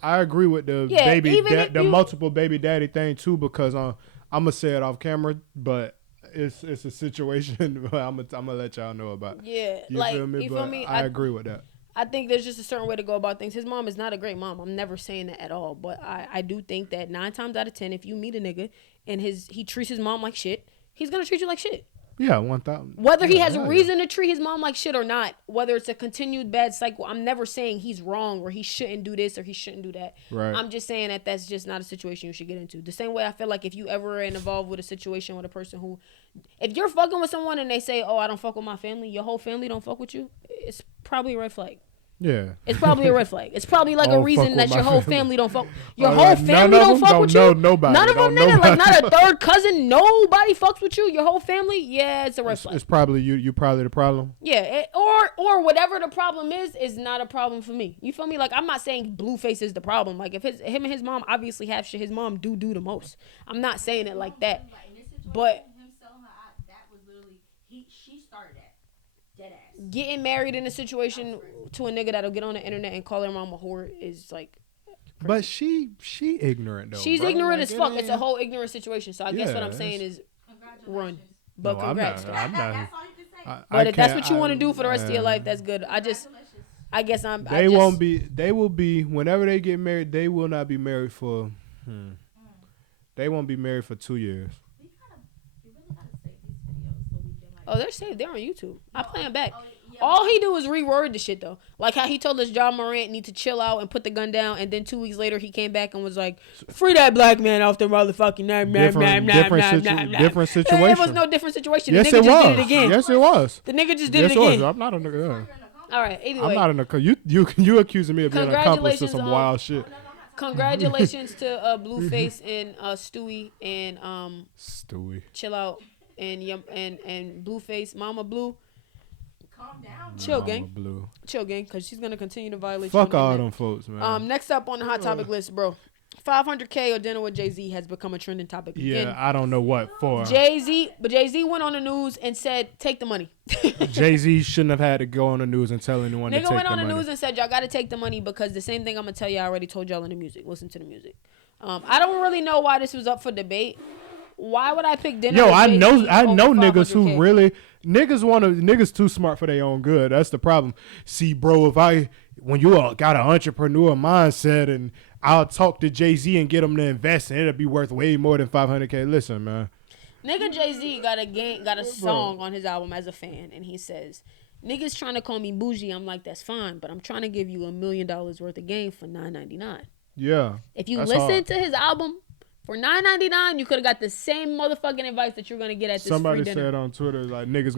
the multiple baby daddy thing too, because I'm gonna say it off camera, but it's a situation I'm gonna let y'all know about. Yeah, you feel me? I agree with that. I think there's just a certain way to go about things. His mom is not a great mom. I'm never saying that at all. But I do think that 9 times out of 10, if you meet a nigga and he treats his mom like shit, he's gonna treat you like shit. Yeah, 1,000. Whether he has a reason to treat his mom like shit or not, whether it's a continued bad cycle, I'm never saying he's wrong or he shouldn't do this or he shouldn't do that. Right. I'm just saying that that's just not a situation you should get into. The same way I feel like if you ever are involved with a situation with a person who, if you're fucking with someone and they say, oh, I don't fuck with my family, your whole family don't fuck with you, it's probably a red flag. Yeah. It's probably a red flag. It's probably like a reason that your whole family don't fuck. Your whole family don't fuck with you. Nobody. None of them, nigga. Like not a third cousin. Nobody fucks with you. Your whole family. Yeah, it's a red flag. It's probably you. You probably the problem. Yeah, or whatever the problem is not a problem for me. You feel me? Like I'm not saying Blueface is the problem. Like if him and his mom obviously have shit, his mom do the most. I'm not saying it like that. But him selling her out, that was literally she started that. Dead ass. Getting married in a situation to a nigga that'll get on the internet and call her mom a whore is like crazy. But she ignorant though. She's ignorant as fuck. It's a whole ignorant situation. So I guess what I'm saying is run. But congrats. I'm not. That's all you can say. But if that's what you want to do for the rest of your life, that's good. I guess They won't be. They will be whenever they get married. They will not be married for. They won't be married for 2 years. Oh, they're saved. They're on YouTube. I play them back. All he do is reword the shit though. Like how he told us John Morant need to chill out and put the gun down, and then 2 weeks later he came back and was like, "Free that black man off the motherfucking name." Different situation. There was no different situation. Yes, the nigga it just was. did it again. Yes, it was. The nigga just did it again. I'm not a nigga. All right. Anyway, I'm not in a. You accusing me of being an accomplice to some wild shit. Congratulations to Blueface and Stewie and Stewie. Chill out and Blueface, Mama Blue. Calm down. Chill, Mama gang. Blue. Chill, gang, because she's gonna continue to violate. Fuck all them folks, man. Next up on the hot topic list, bro. 500K or dinner with Jay-Z has become a trending topic again. Yeah, I don't know what for. Jay-Z went on the news and said, "Take the money." Jay-Z shouldn't have had to go on the news and tell anyone to take the money. Nigga went on the news and said, "Y'all got to take the money because the same thing I'm gonna tell you, I already told y'all in the music. Listen to the music." I don't really know why this was up for debate. Why would I pick dinner? Yo, with I Jay-Z know over niggas who 500K? really niggas too smart for their own good. That's the problem. See, bro, when you got an entrepreneur mindset and I'll talk to Jay-Z and get him to invest and it'll be worth way more than 500K. Listen, man. Nigga Jay-Z got a song on his album as a fan, and he says, "Niggas trying to call me bougie." I'm like, that's fine, but I'm trying to give you $1 million worth of game for $9.99. Yeah. If you that's listen hard. to his album for $9.99, you could have got the same motherfucking advice that you're gonna get at this Somebody free dinner. said on Twitter like niggas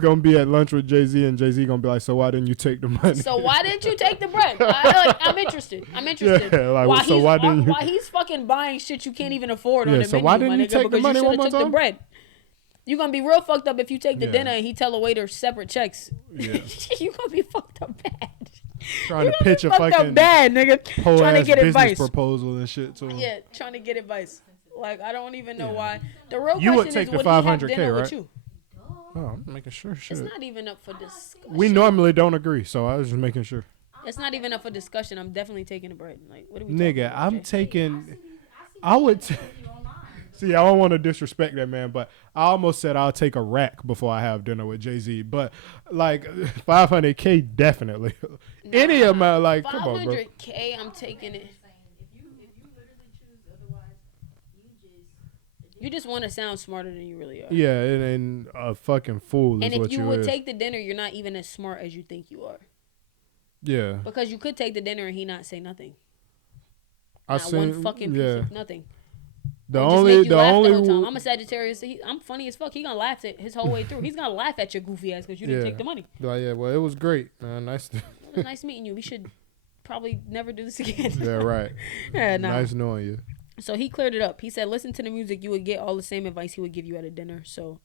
gonna be at lunch with Jay-Z and Jay-Z gonna be like, so why didn't you take the money? So why didn't you take the bread? I'm interested. Yeah, like, so why didn't you? Why he's fucking buying shit you can't even afford on Yeah, the so menu, why my didn't you nigga, take the because money you one should more have took the time? bread. You're gonna be real fucked up if you take the Yeah. dinner and he tell a waiter separate checks. Yeah. You gonna be fucked up bad. Trying to You pitch a fucked up fucking bad, nigga. whole Trying to ass get business advice. proposal and shit too. Yeah, trying to get advice. Like, I don't even know Yeah. why. The real You would question take is, the would he have 500K, dinner with right? you? Oh, I'm making sure. It's Shit. not even up for discussion. We normally don't agree, so I was just making sure. It's not even up for discussion. I'm definitely taking the bread. Like, what are we Nigga, talking about, I'm Jay? taking. I would. See, I don't want to disrespect that man, but I almost said I'll take a rack before I have dinner with Jay-Z. But like 500K, definitely. Any amount, like, come on, bro. 500K, I'm taking it. If you literally choose otherwise, You just want to sound smarter than you really are. Yeah, and a fucking fool And is what if you you would is. take the dinner, you're not even as smart as you think you are. Yeah, Because you could take the dinner and he not say nothing. I Not one seen. fucking piece Yeah, of nothing. the Or just only make you the laugh only the whole time. rule- I'm a Sagittarius. I'm funny as fuck. He gonna laugh it his whole way through. He's gonna laugh at your goofy ass because you didn't Yeah. take the money. Like, yeah, well, it was great, man. Nice. It was nice meeting you. We should probably never do this again. Yeah, right. Yeah, no. Nice knowing you. So he cleared it up. He said, listen to the music. You would get all the same advice he would give you at a dinner. So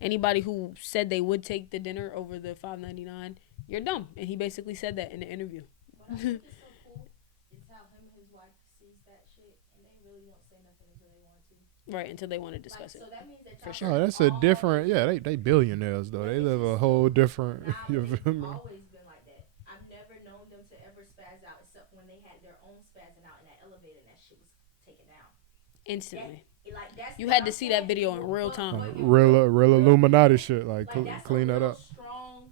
anybody who said they would take the dinner over the $5.99, you're dumb. And he basically said that in the interview. What I think is so cool is how him and his wife sees that shit and they really won't say nothing until they want to. Right, until they want to discuss it. So that means that For y'all sure. Oh, that's a different. Yeah, they billionaires though. They live a whole different. Nah, You it's feel me? always been like that. I've never known them to ever spaz out except when they had their own spazzing out in that elevator and that shit was taken down. Instantly. That's You what had I'm to see saying. that video in real time. Real Illuminati shit. Like, That's clean a that real up. strong,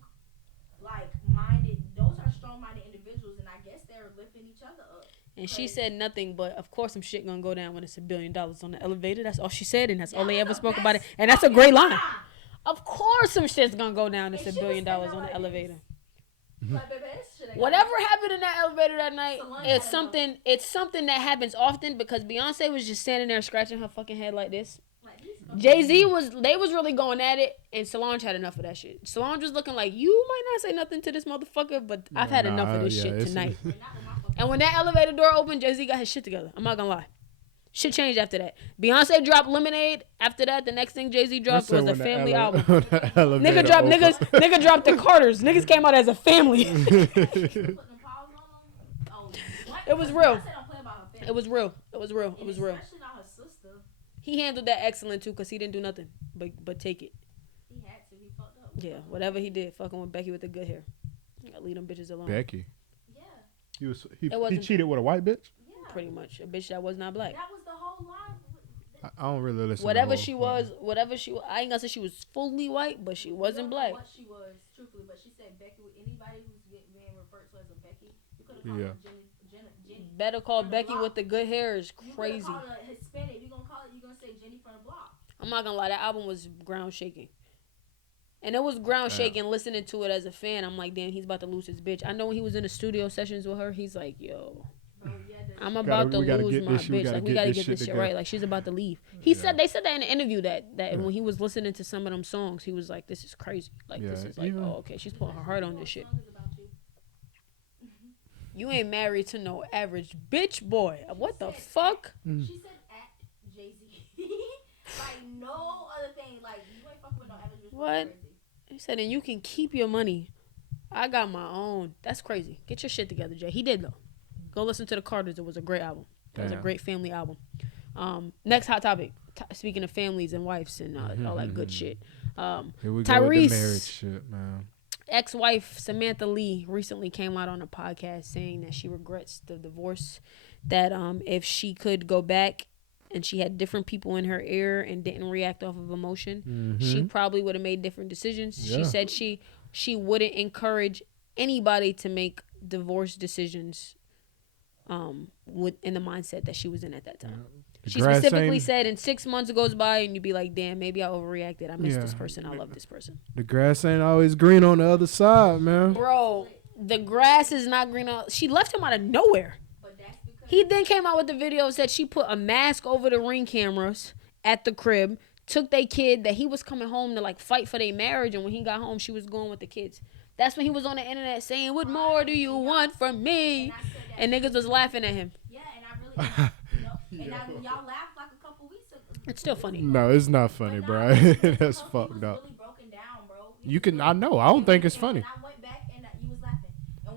minded. Those are strong-minded individuals, and I guess they're lifting each other up. And she said nothing but, of course, some shit gonna go down when it's $1 billion on the elevator. That's all she said, and that's all they ever spoke about it. And that's a great line. Of course, some shit's gonna go down. It's $1 billion on the elevator. Like, baby, this shit ain't Whatever happened in that elevator that night, Solange it's had something. It's something that happens often because Beyonce was just standing there scratching her fucking head like this. like these Jay-Z was really going at it, and Solange had enough of that shit. Solange was looking like, you might not say nothing to this motherfucker, but I've had enough of this shit tonight. not with my fucking And when that elevator door opened, Jay-Z got his shit together. I'm not gonna lie. Shit changed after that. Beyonce dropped Lemonade. After that, the next thing Jay-Z dropped was a family album. Nigga dropped the Carters. Niggas came out as a family. putting them paws on them. Oh, what? It was real. Beyonce don't play about her family. It was real. It was real. It was real. Especially not her sister. He handled that excellent too, because he didn't do nothing but take it. He had to. He fucked up. Yeah, whatever he did, fucking with Becky with the good hair. You gotta leave them bitches alone. Becky. Yeah. He wasn't- cheated with a white bitch. Yeah. Pretty much. A bitch that was not black. That was the whole line. I don't really listen. Whatever to she whole- was, I ain't gonna say she was fully white, but she wasn't black. What she was, truthfully, but she said Becky. Anybody who's being referred to as a Becky, you could have called Yeah. her Jenny. Better call Becky with the good hair is You crazy. call her Hispanic. You gonna call it? You gonna say Jenny from the block? I'm not gonna lie, that album was ground shaking. And it was ground shaking listening to it as a fan. I'm like, damn, he's about to lose his bitch. I know when he was in the studio sessions with her, he's like, yo, Bro, yeah, I'm about we gotta to lose get my this- we bitch. gotta Like, we get gotta this get this shit shit together. right. Like, she's about to leave. They said that in the interview that when he was listening to some of them songs, he was like, this is crazy. Like, this Yeah, is like, even- oh, okay, she's putting her heart on this shit. song is about you. You ain't married to no average bitch boy. What the fuck? She said at Jay Z. Like no other thing. Like you ain't fucking with no average bitch. What? Crazy. He said, and you can keep your money. I got my own. That's crazy. Get your shit together, Jay. He did, though. Go listen to the Carters. It was a great album. It was a Damn. great family album. Next hot topic. Speaking of families and wives and all that good shit. Here we go with the Tyrese marriage shit, man. ex-wife Samantha Lee recently came out on a podcast saying that she regrets the divorce. That if she could go back and she had different people in her ear and didn't react off of emotion, she probably would have made different decisions. Yeah. She said she wouldn't encourage anybody to make divorce decisions in the mindset that she was in at that time. She specifically said in 6 months goes by and you'd be like, damn, maybe I overreacted. I miss this person. I love this person. The grass ain't always green on the other side, man. Bro, the grass is not green. She left him out of nowhere. He then came out with the video and said she put a mask over the Ring cameras at the crib, took their kid, that he was coming home to like fight for their marriage, and when he got home, she was going with the kids. That's when he was on the internet saying, "What more do you want from me?" And niggas was laughing at him. Yeah, and I really, and y'all laughed like a couple weeks ago. It's still funny. No, it's not funny, bro. That's fucked up. Really broken down, bro. You can, I know. I don't think it's funny. I went back and you was laughing.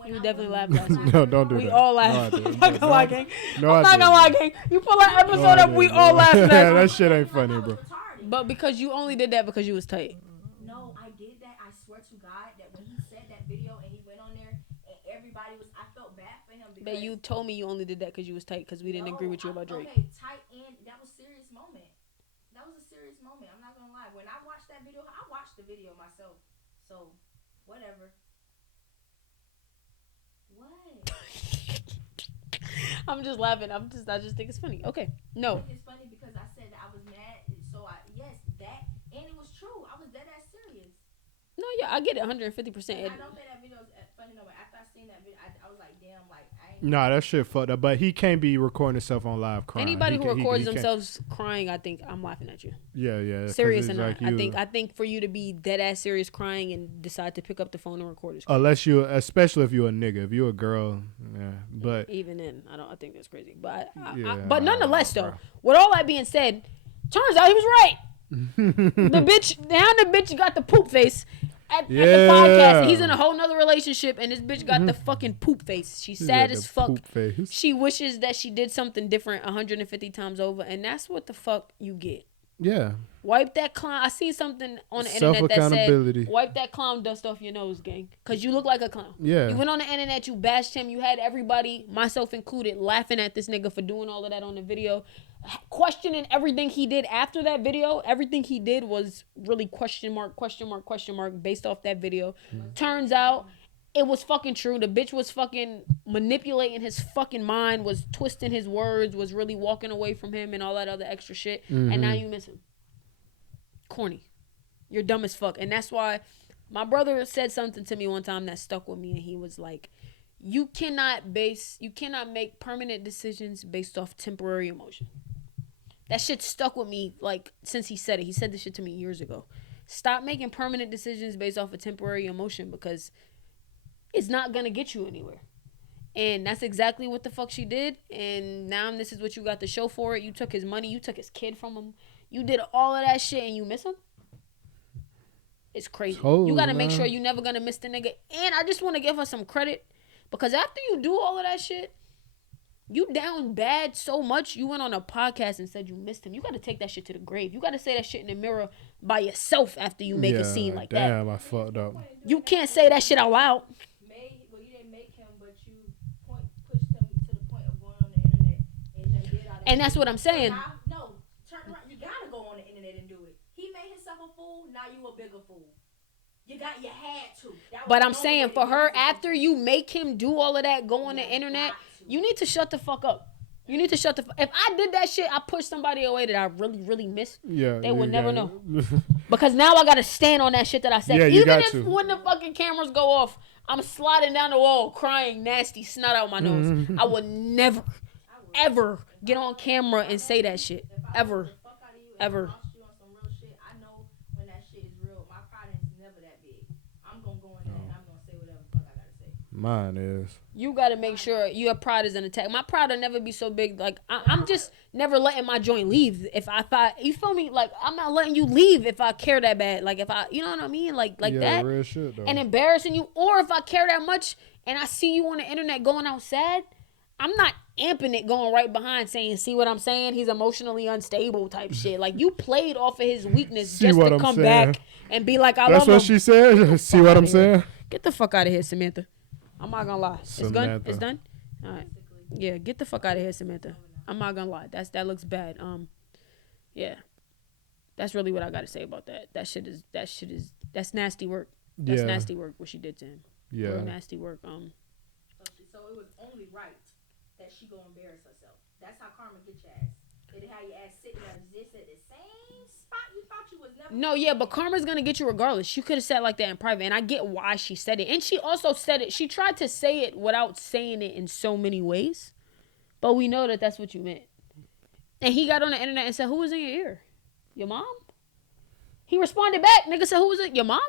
You definitely laughed last week. No, don't do that. We all laughed. No, I'm not gonna lie, gang. I'm not gonna lie, gang. You pull that episode up, we all laughed last week. That shit ain't funny, bro. But because you only did that because you was tight. No, I did that. I swear to God that when he said that video and he went on there and everybody was, I felt bad for him. But you told me you only did that because you was tight because we didn't agree with you about Drake. Okay, tight, and that was a serious moment. That was a serious moment. I'm not gonna lie. When I watched that video, I watched the video myself. So, whatever. What? I'm just laughing. I just think it's funny. Okay. No. I think it's funny because I said that I was mad. So yes, that, and it was true. I was dead ass serious. No, yeah, I get it 150%. I don't think that video is funny no way. After I seen that video, I was like, damn, like I ain't. Nah, that shit fucked up. But he can't be recording himself on live crying. Anybody who records themselves crying, I think I'm laughing at you. Yeah. Serious or not, like I think for you to be dead ass serious crying and decide to pick up the phone and record is crazy. Unless you, especially if you're a nigga, if you're a girl, yeah. But even then, I think that's crazy. But but nonetheless, though, with all that being said, turns out he was right. The bitch got the poop face. At the podcast, he's in a whole nother relationship, and this bitch got the fucking poop face. She's sad as fuck. She wishes that she did something different 150 times over, and that's what the fuck you get. Yeah. Wipe that clown. I seen something on the internet that said, "Wipe that clown dust off your nose, gang," because you look like a clown. Yeah. You went on the internet, you bashed him, you had everybody, myself included, laughing at this nigga for doing all of that on the video, questioning everything he did after that video. Everything he did was really question mark based off that video. Turns out it was fucking true. The bitch was fucking manipulating his fucking mind, was twisting his words, was really walking away from him and all that other extra shit. And now you miss him. Corny. You're dumb as fuck. And that's why my brother said something to me one time that stuck with me, and he was like, you cannot make permanent decisions based off temporary emotion. That shit stuck with me, like, since he said it. He said this shit to me years ago. Stop making permanent decisions based off of temporary emotion, because it's not gonna get you anywhere. And that's exactly what the fuck she did. And now this is what you got to show for it. You took his money. You took his kid from him. You did all of that shit and you miss him? It's crazy. You got to make sure you never going to miss the nigga. And I just want to give her some credit, because after you do all of that shit, you down bad so much, you went on a podcast and said you missed him. You got to take that shit to the grave. You got to say that shit in the mirror by yourself after you make a scene like that. Damn, I fucked up. You can't say that shit out loud. Well, you didn't make him, but you pushed him to the point of going on the internet and did all that. And that's what I'm saying. No, turn around. You got to go on the internet and do it. He made himself a fool. Now you a bigger fool. You had to. But I'm saying for her, after you make him do all of that, go on the internet, you need to shut the fuck up. You need to shut the fuck. If I did that shit, I pushed somebody away that I really, really miss. Yeah, they would never know. Because now I gotta stand on that shit that I said. Yeah, even if when the fucking cameras go off, I'm sliding down the wall, crying, nasty snot out my nose. I would never, ever get on camera and say that shit. Ever. Mine is. You gotta make sure your pride is intact. My pride will never be so big. Like I'm just never letting my joint leave. If I you feel me? Like I'm not letting you leave if I care that bad. Like if I, you know what I mean? Like that. Real shit, though. And embarrassing you, or if I care that much and I see you on the internet going out sad, I'm not amping it, going right behind saying, "See what I'm saying? He's emotionally unstable," type shit. Like you played off of his weakness just to come back and be like, "I love him." That's what she said. See what I'm saying? Get the fuck out of here, Samantha. I'm not gonna lie. It's done. Samantha. It's done. All right. Yeah, get the fuck out of here, Samantha. I'm not gonna lie. That looks bad. Yeah. That's really what I gotta say about that. That's nasty work. That's nasty work what she did to him. Yeah. Real nasty work. So it was only right that she go embarrass herself. That's how karma gets your ass. It'll have your ass sitting there just at the same spot you thought you was never. No, yeah, but karma's gonna get you regardless. She could have said like that in private, and I get why she said it. And she also said it. She tried to say it without saying it in so many ways, but we know that that's what you meant. And he got on the internet and said, "Who was in your ear? Your mom?" He responded back. Nigga said, "Who was it? Your mom?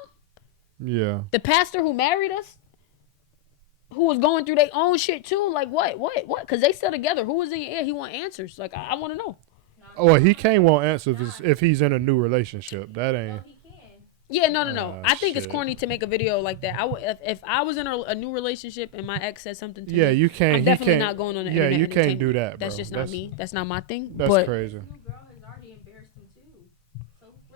Yeah. The pastor who married us, who was going through their own shit too. Like what? Because they still together. Who was in your ear? He want answers. Like I want to know." Oh, he can't want answers if he's in a new relationship. That ain't. Yeah, no. I think it's shit. corny to make a video like that. If I was in a new relationship and my ex said something to me, You can't. I'm definitely not going on the internet. You can't do that, bro. That's just not me. That's not my thing. That's but, crazy.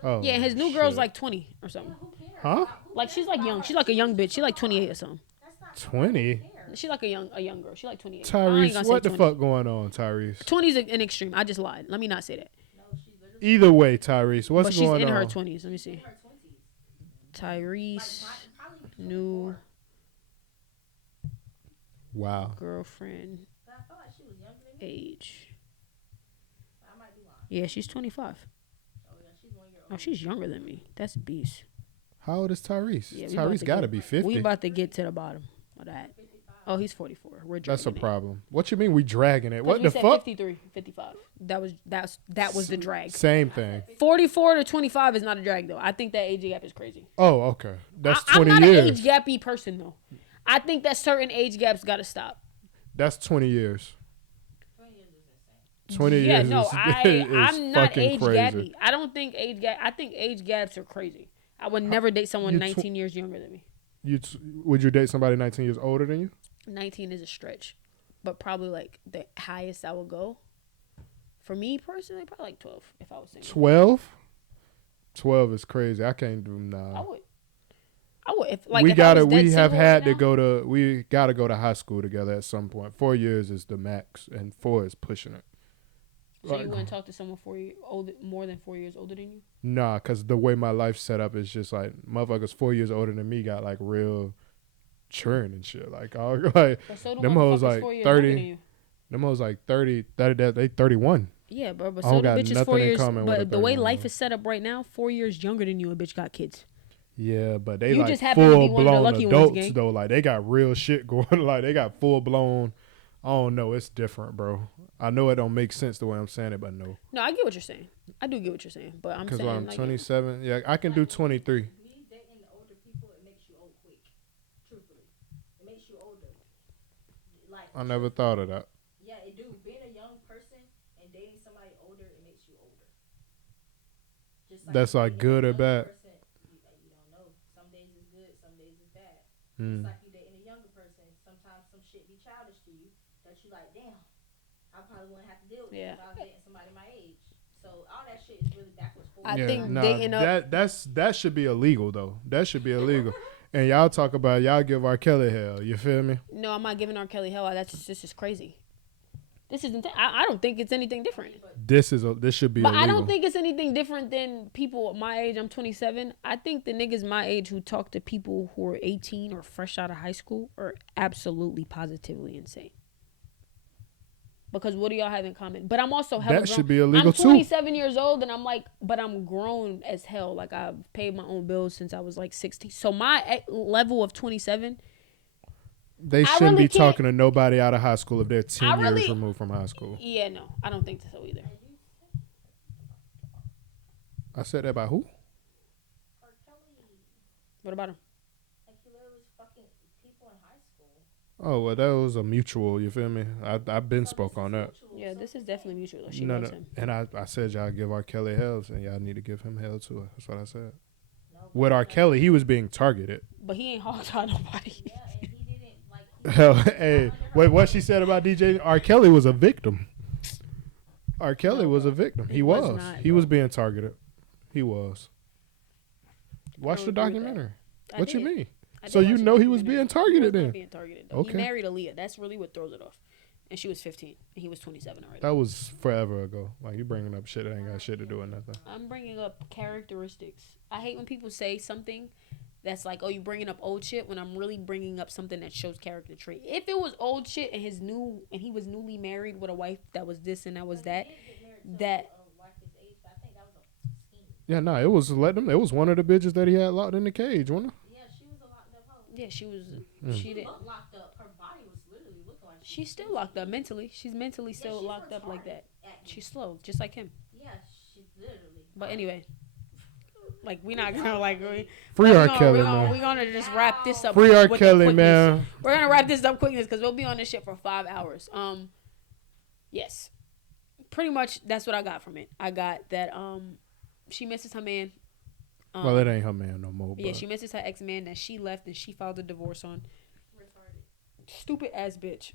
Oh, yeah, his new girl's like 20 or something. Huh? Like she's like young. She's like a young bitch. She's like 28 or something. 20. She's like a young girl. She's like 28. Tyrese, what the fuck going on, Tyrese? 20 is an extreme. I just lied. Let me not say that. Either way, Tyrese, what's But she's going in on? her 20s. Let me see. Tyrese, new Wow. girlfriend, age. Yeah, she's 25. Oh, she's younger than me. That's beast. How old is Tyrese? Yeah, we about Tyrese to got to get- be 50. We about to get to the bottom of that. Oh, he's 44. We're That's a dragging it. problem. What you mean we dragging it? 'Cause What we the said fuck? 53, 55. That was the drag. Same thing. 44 to 25 is not a drag though. I think that age gap is crazy. Oh, okay. That's I'm 20 not years. an age gappy person though. I think that certain age gaps got to stop. That's 20 years. 20 Yeah, years no, is I'm not fucking age crazy. gappy. I don't think I think age gaps are crazy. I would never date someone you 19 years younger than me. Would you date somebody 19 years older than you? 19 is a stretch, but probably like the highest I would go. For me personally, probably like 12 if I was single. 12? 12 is crazy. I can't do nah. I would. If, like, we if I was dead we have single had right to now- go to we gotta go to high school together at some point. 4 years is the max, and 4 is pushing it. So you wouldn't talk to someone more than 4 years older than you? Nah, cause the way my life's set up is just like motherfuckers 4 years older than me got like real churn and shit. Like, all, like But so do them hoes motherfuckers like 4 years younger than 30. you. Them hoes like 30. They 31. Yeah, bro. But I so don't do got bitches 4 nothing in years. common with a But the way 31 life year-old. is set up right now, 4 years younger than you, a bitch got kids. Yeah, but they You like just happen to be full one of the blown lucky ones, adults gang. though. Like they got real shit going. Like they got full blown. I don't know. It's different, bro. I know it don't make sense the way I'm saying it, but no. No, I get what you're saying. I do get what you're saying. But I'm Because saying when I'm like, 27, yeah, I can do 23. Me dating older people, it makes you old quick. Truthfully, it makes you older. Like I never thought of that. yeah, it do. Being a young person and dating somebody older, it makes you older. Just That's like dating a good or younger bad? person, you don't know. Some days is good, some days is bad. Mm. It's like you dating a younger person. Sometimes some shit be childish to you that you like, damn, I probably wouldn't have to deal with Yeah. this if I was dating somebody my age. So all that shit is really backwards forward. I think nah, dating up- that should be illegal though. That should be illegal. And y'all talk about y'all give R. Kelly hell. You feel me? No, I'm not giving R. Kelly hell. This is crazy. This isn't. I don't think it's anything different. This should be But illegal. I don't think it's anything different than people my age. I'm 27. I think the niggas my age who talk to people who are 18 or fresh out of high school are absolutely positively insane. Because what do y'all have in common? But I'm also hella That grown. should be illegal I'm too. 27 years old and I'm like, but I'm grown as hell. Like I've paid my own bills since I was like 16. So my level of 27. They I shouldn't really be can't- talking to nobody out of high school if they're 10 I years really- removed from high school. Yeah, no, I don't think so either. I said that about who? R. Kelly, What about him? like he literally was fucking people in high school. Oh, well, that was a mutual. You feel me? I've been spoke on that. Yeah, this is definitely mutual. She No, loves no. him. And I said y'all give R. Kelly hell, and y'all need to give him hell too. That's what I said. No, With R. Kelly, he was being targeted. But he ain't hog on nobody. yeah, and he didn't like. He Hell, hey, wait, what she said about DJ? R. Kelly was a victim. R. Kelly was a victim. He was was. not, He bro. was being targeted. He was. Watch don't the agree with that. documentary. I What you did. mean? So you know he was being targeted then. Being targeted. Though. Okay. He married Aaliyah. That's really what throws it off. And she was 15, and he was 27 already. That was forever ago. Like, you bringing up shit that ain't got shit to do with nothing. I'm bringing up characteristics. I hate when people say something that's like, oh, you bringing up old shit, when I'm really bringing up something that shows character trait. If it was old shit and he was newly married with a wife that was this and that was that. Yeah, no, it was It was one of the bitches that he had locked in the cage, wasn't it? Yeah, she was a locked up hoe. Yeah, she was. She didn't. Locked up. Her body was literally looking like She's still locked up mentally. She's mentally still she's locked up like that. acting. She's slow, just like him. Yeah, she's literally. But anyway, like we're not gonna like Free R. Kelly, we're man. gonna just wrap this up. Free R. with the Kelly, quickness. man. We're gonna wrap this up quickness because we'll be on this shit for 5 hours. Yes, pretty much that's what I got from it. I got that she misses her man. Well, it ain't her man no more. Yeah, she misses her ex-man that she left and she filed a divorce on. Retarded. Stupid ass bitch.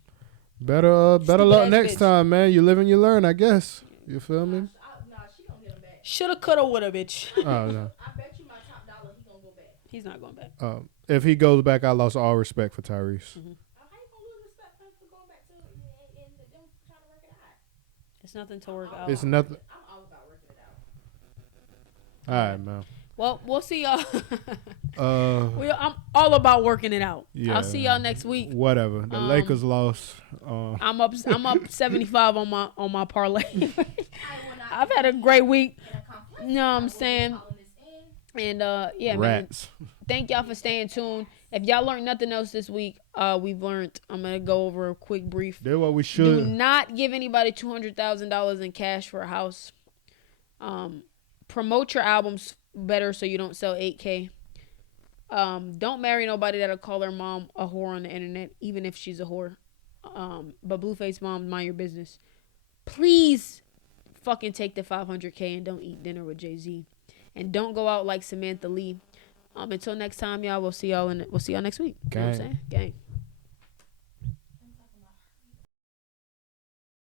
Better luck next bitch. time, man. You live and you learn, I guess. You feel me? Nah, she gonna get him back. Shoulda, coulda, woulda, bitch. Oh, no. I bet you my top dollar he gonna go back. He's not going back. If he goes back, I lost all respect for Tyrese. Mm-hmm. How you gonna lose respect for him for going back to and them trying to work it out? It's nothing to work out. It's nothing. I'm all about working it out. All right, man. Well, we'll see y'all. Uh, I'm all about working it out. Yeah. I'll see y'all next week. Whatever. The Lakers lost. I'm up 75 on my parlay. I've had a great week. You know what I'm saying? And yeah, Rats. man. Thank y'all for staying tuned. If y'all learned nothing else this week, we've learned. I'm gonna go over a quick brief. Did what we Do should. not give anybody $200,000 in cash for a house. Promote your albums better so you don't sell 8K. Don't marry nobody that'll call their mom a whore on the internet, even if she's a whore. But Blueface mom, mind your business. Please fucking take the $500K and don't eat dinner with Jay-Z. And don't go out like Samantha Lee. Until next time, y'all, we'll see y'all next week. You know what I'm saying? Gang.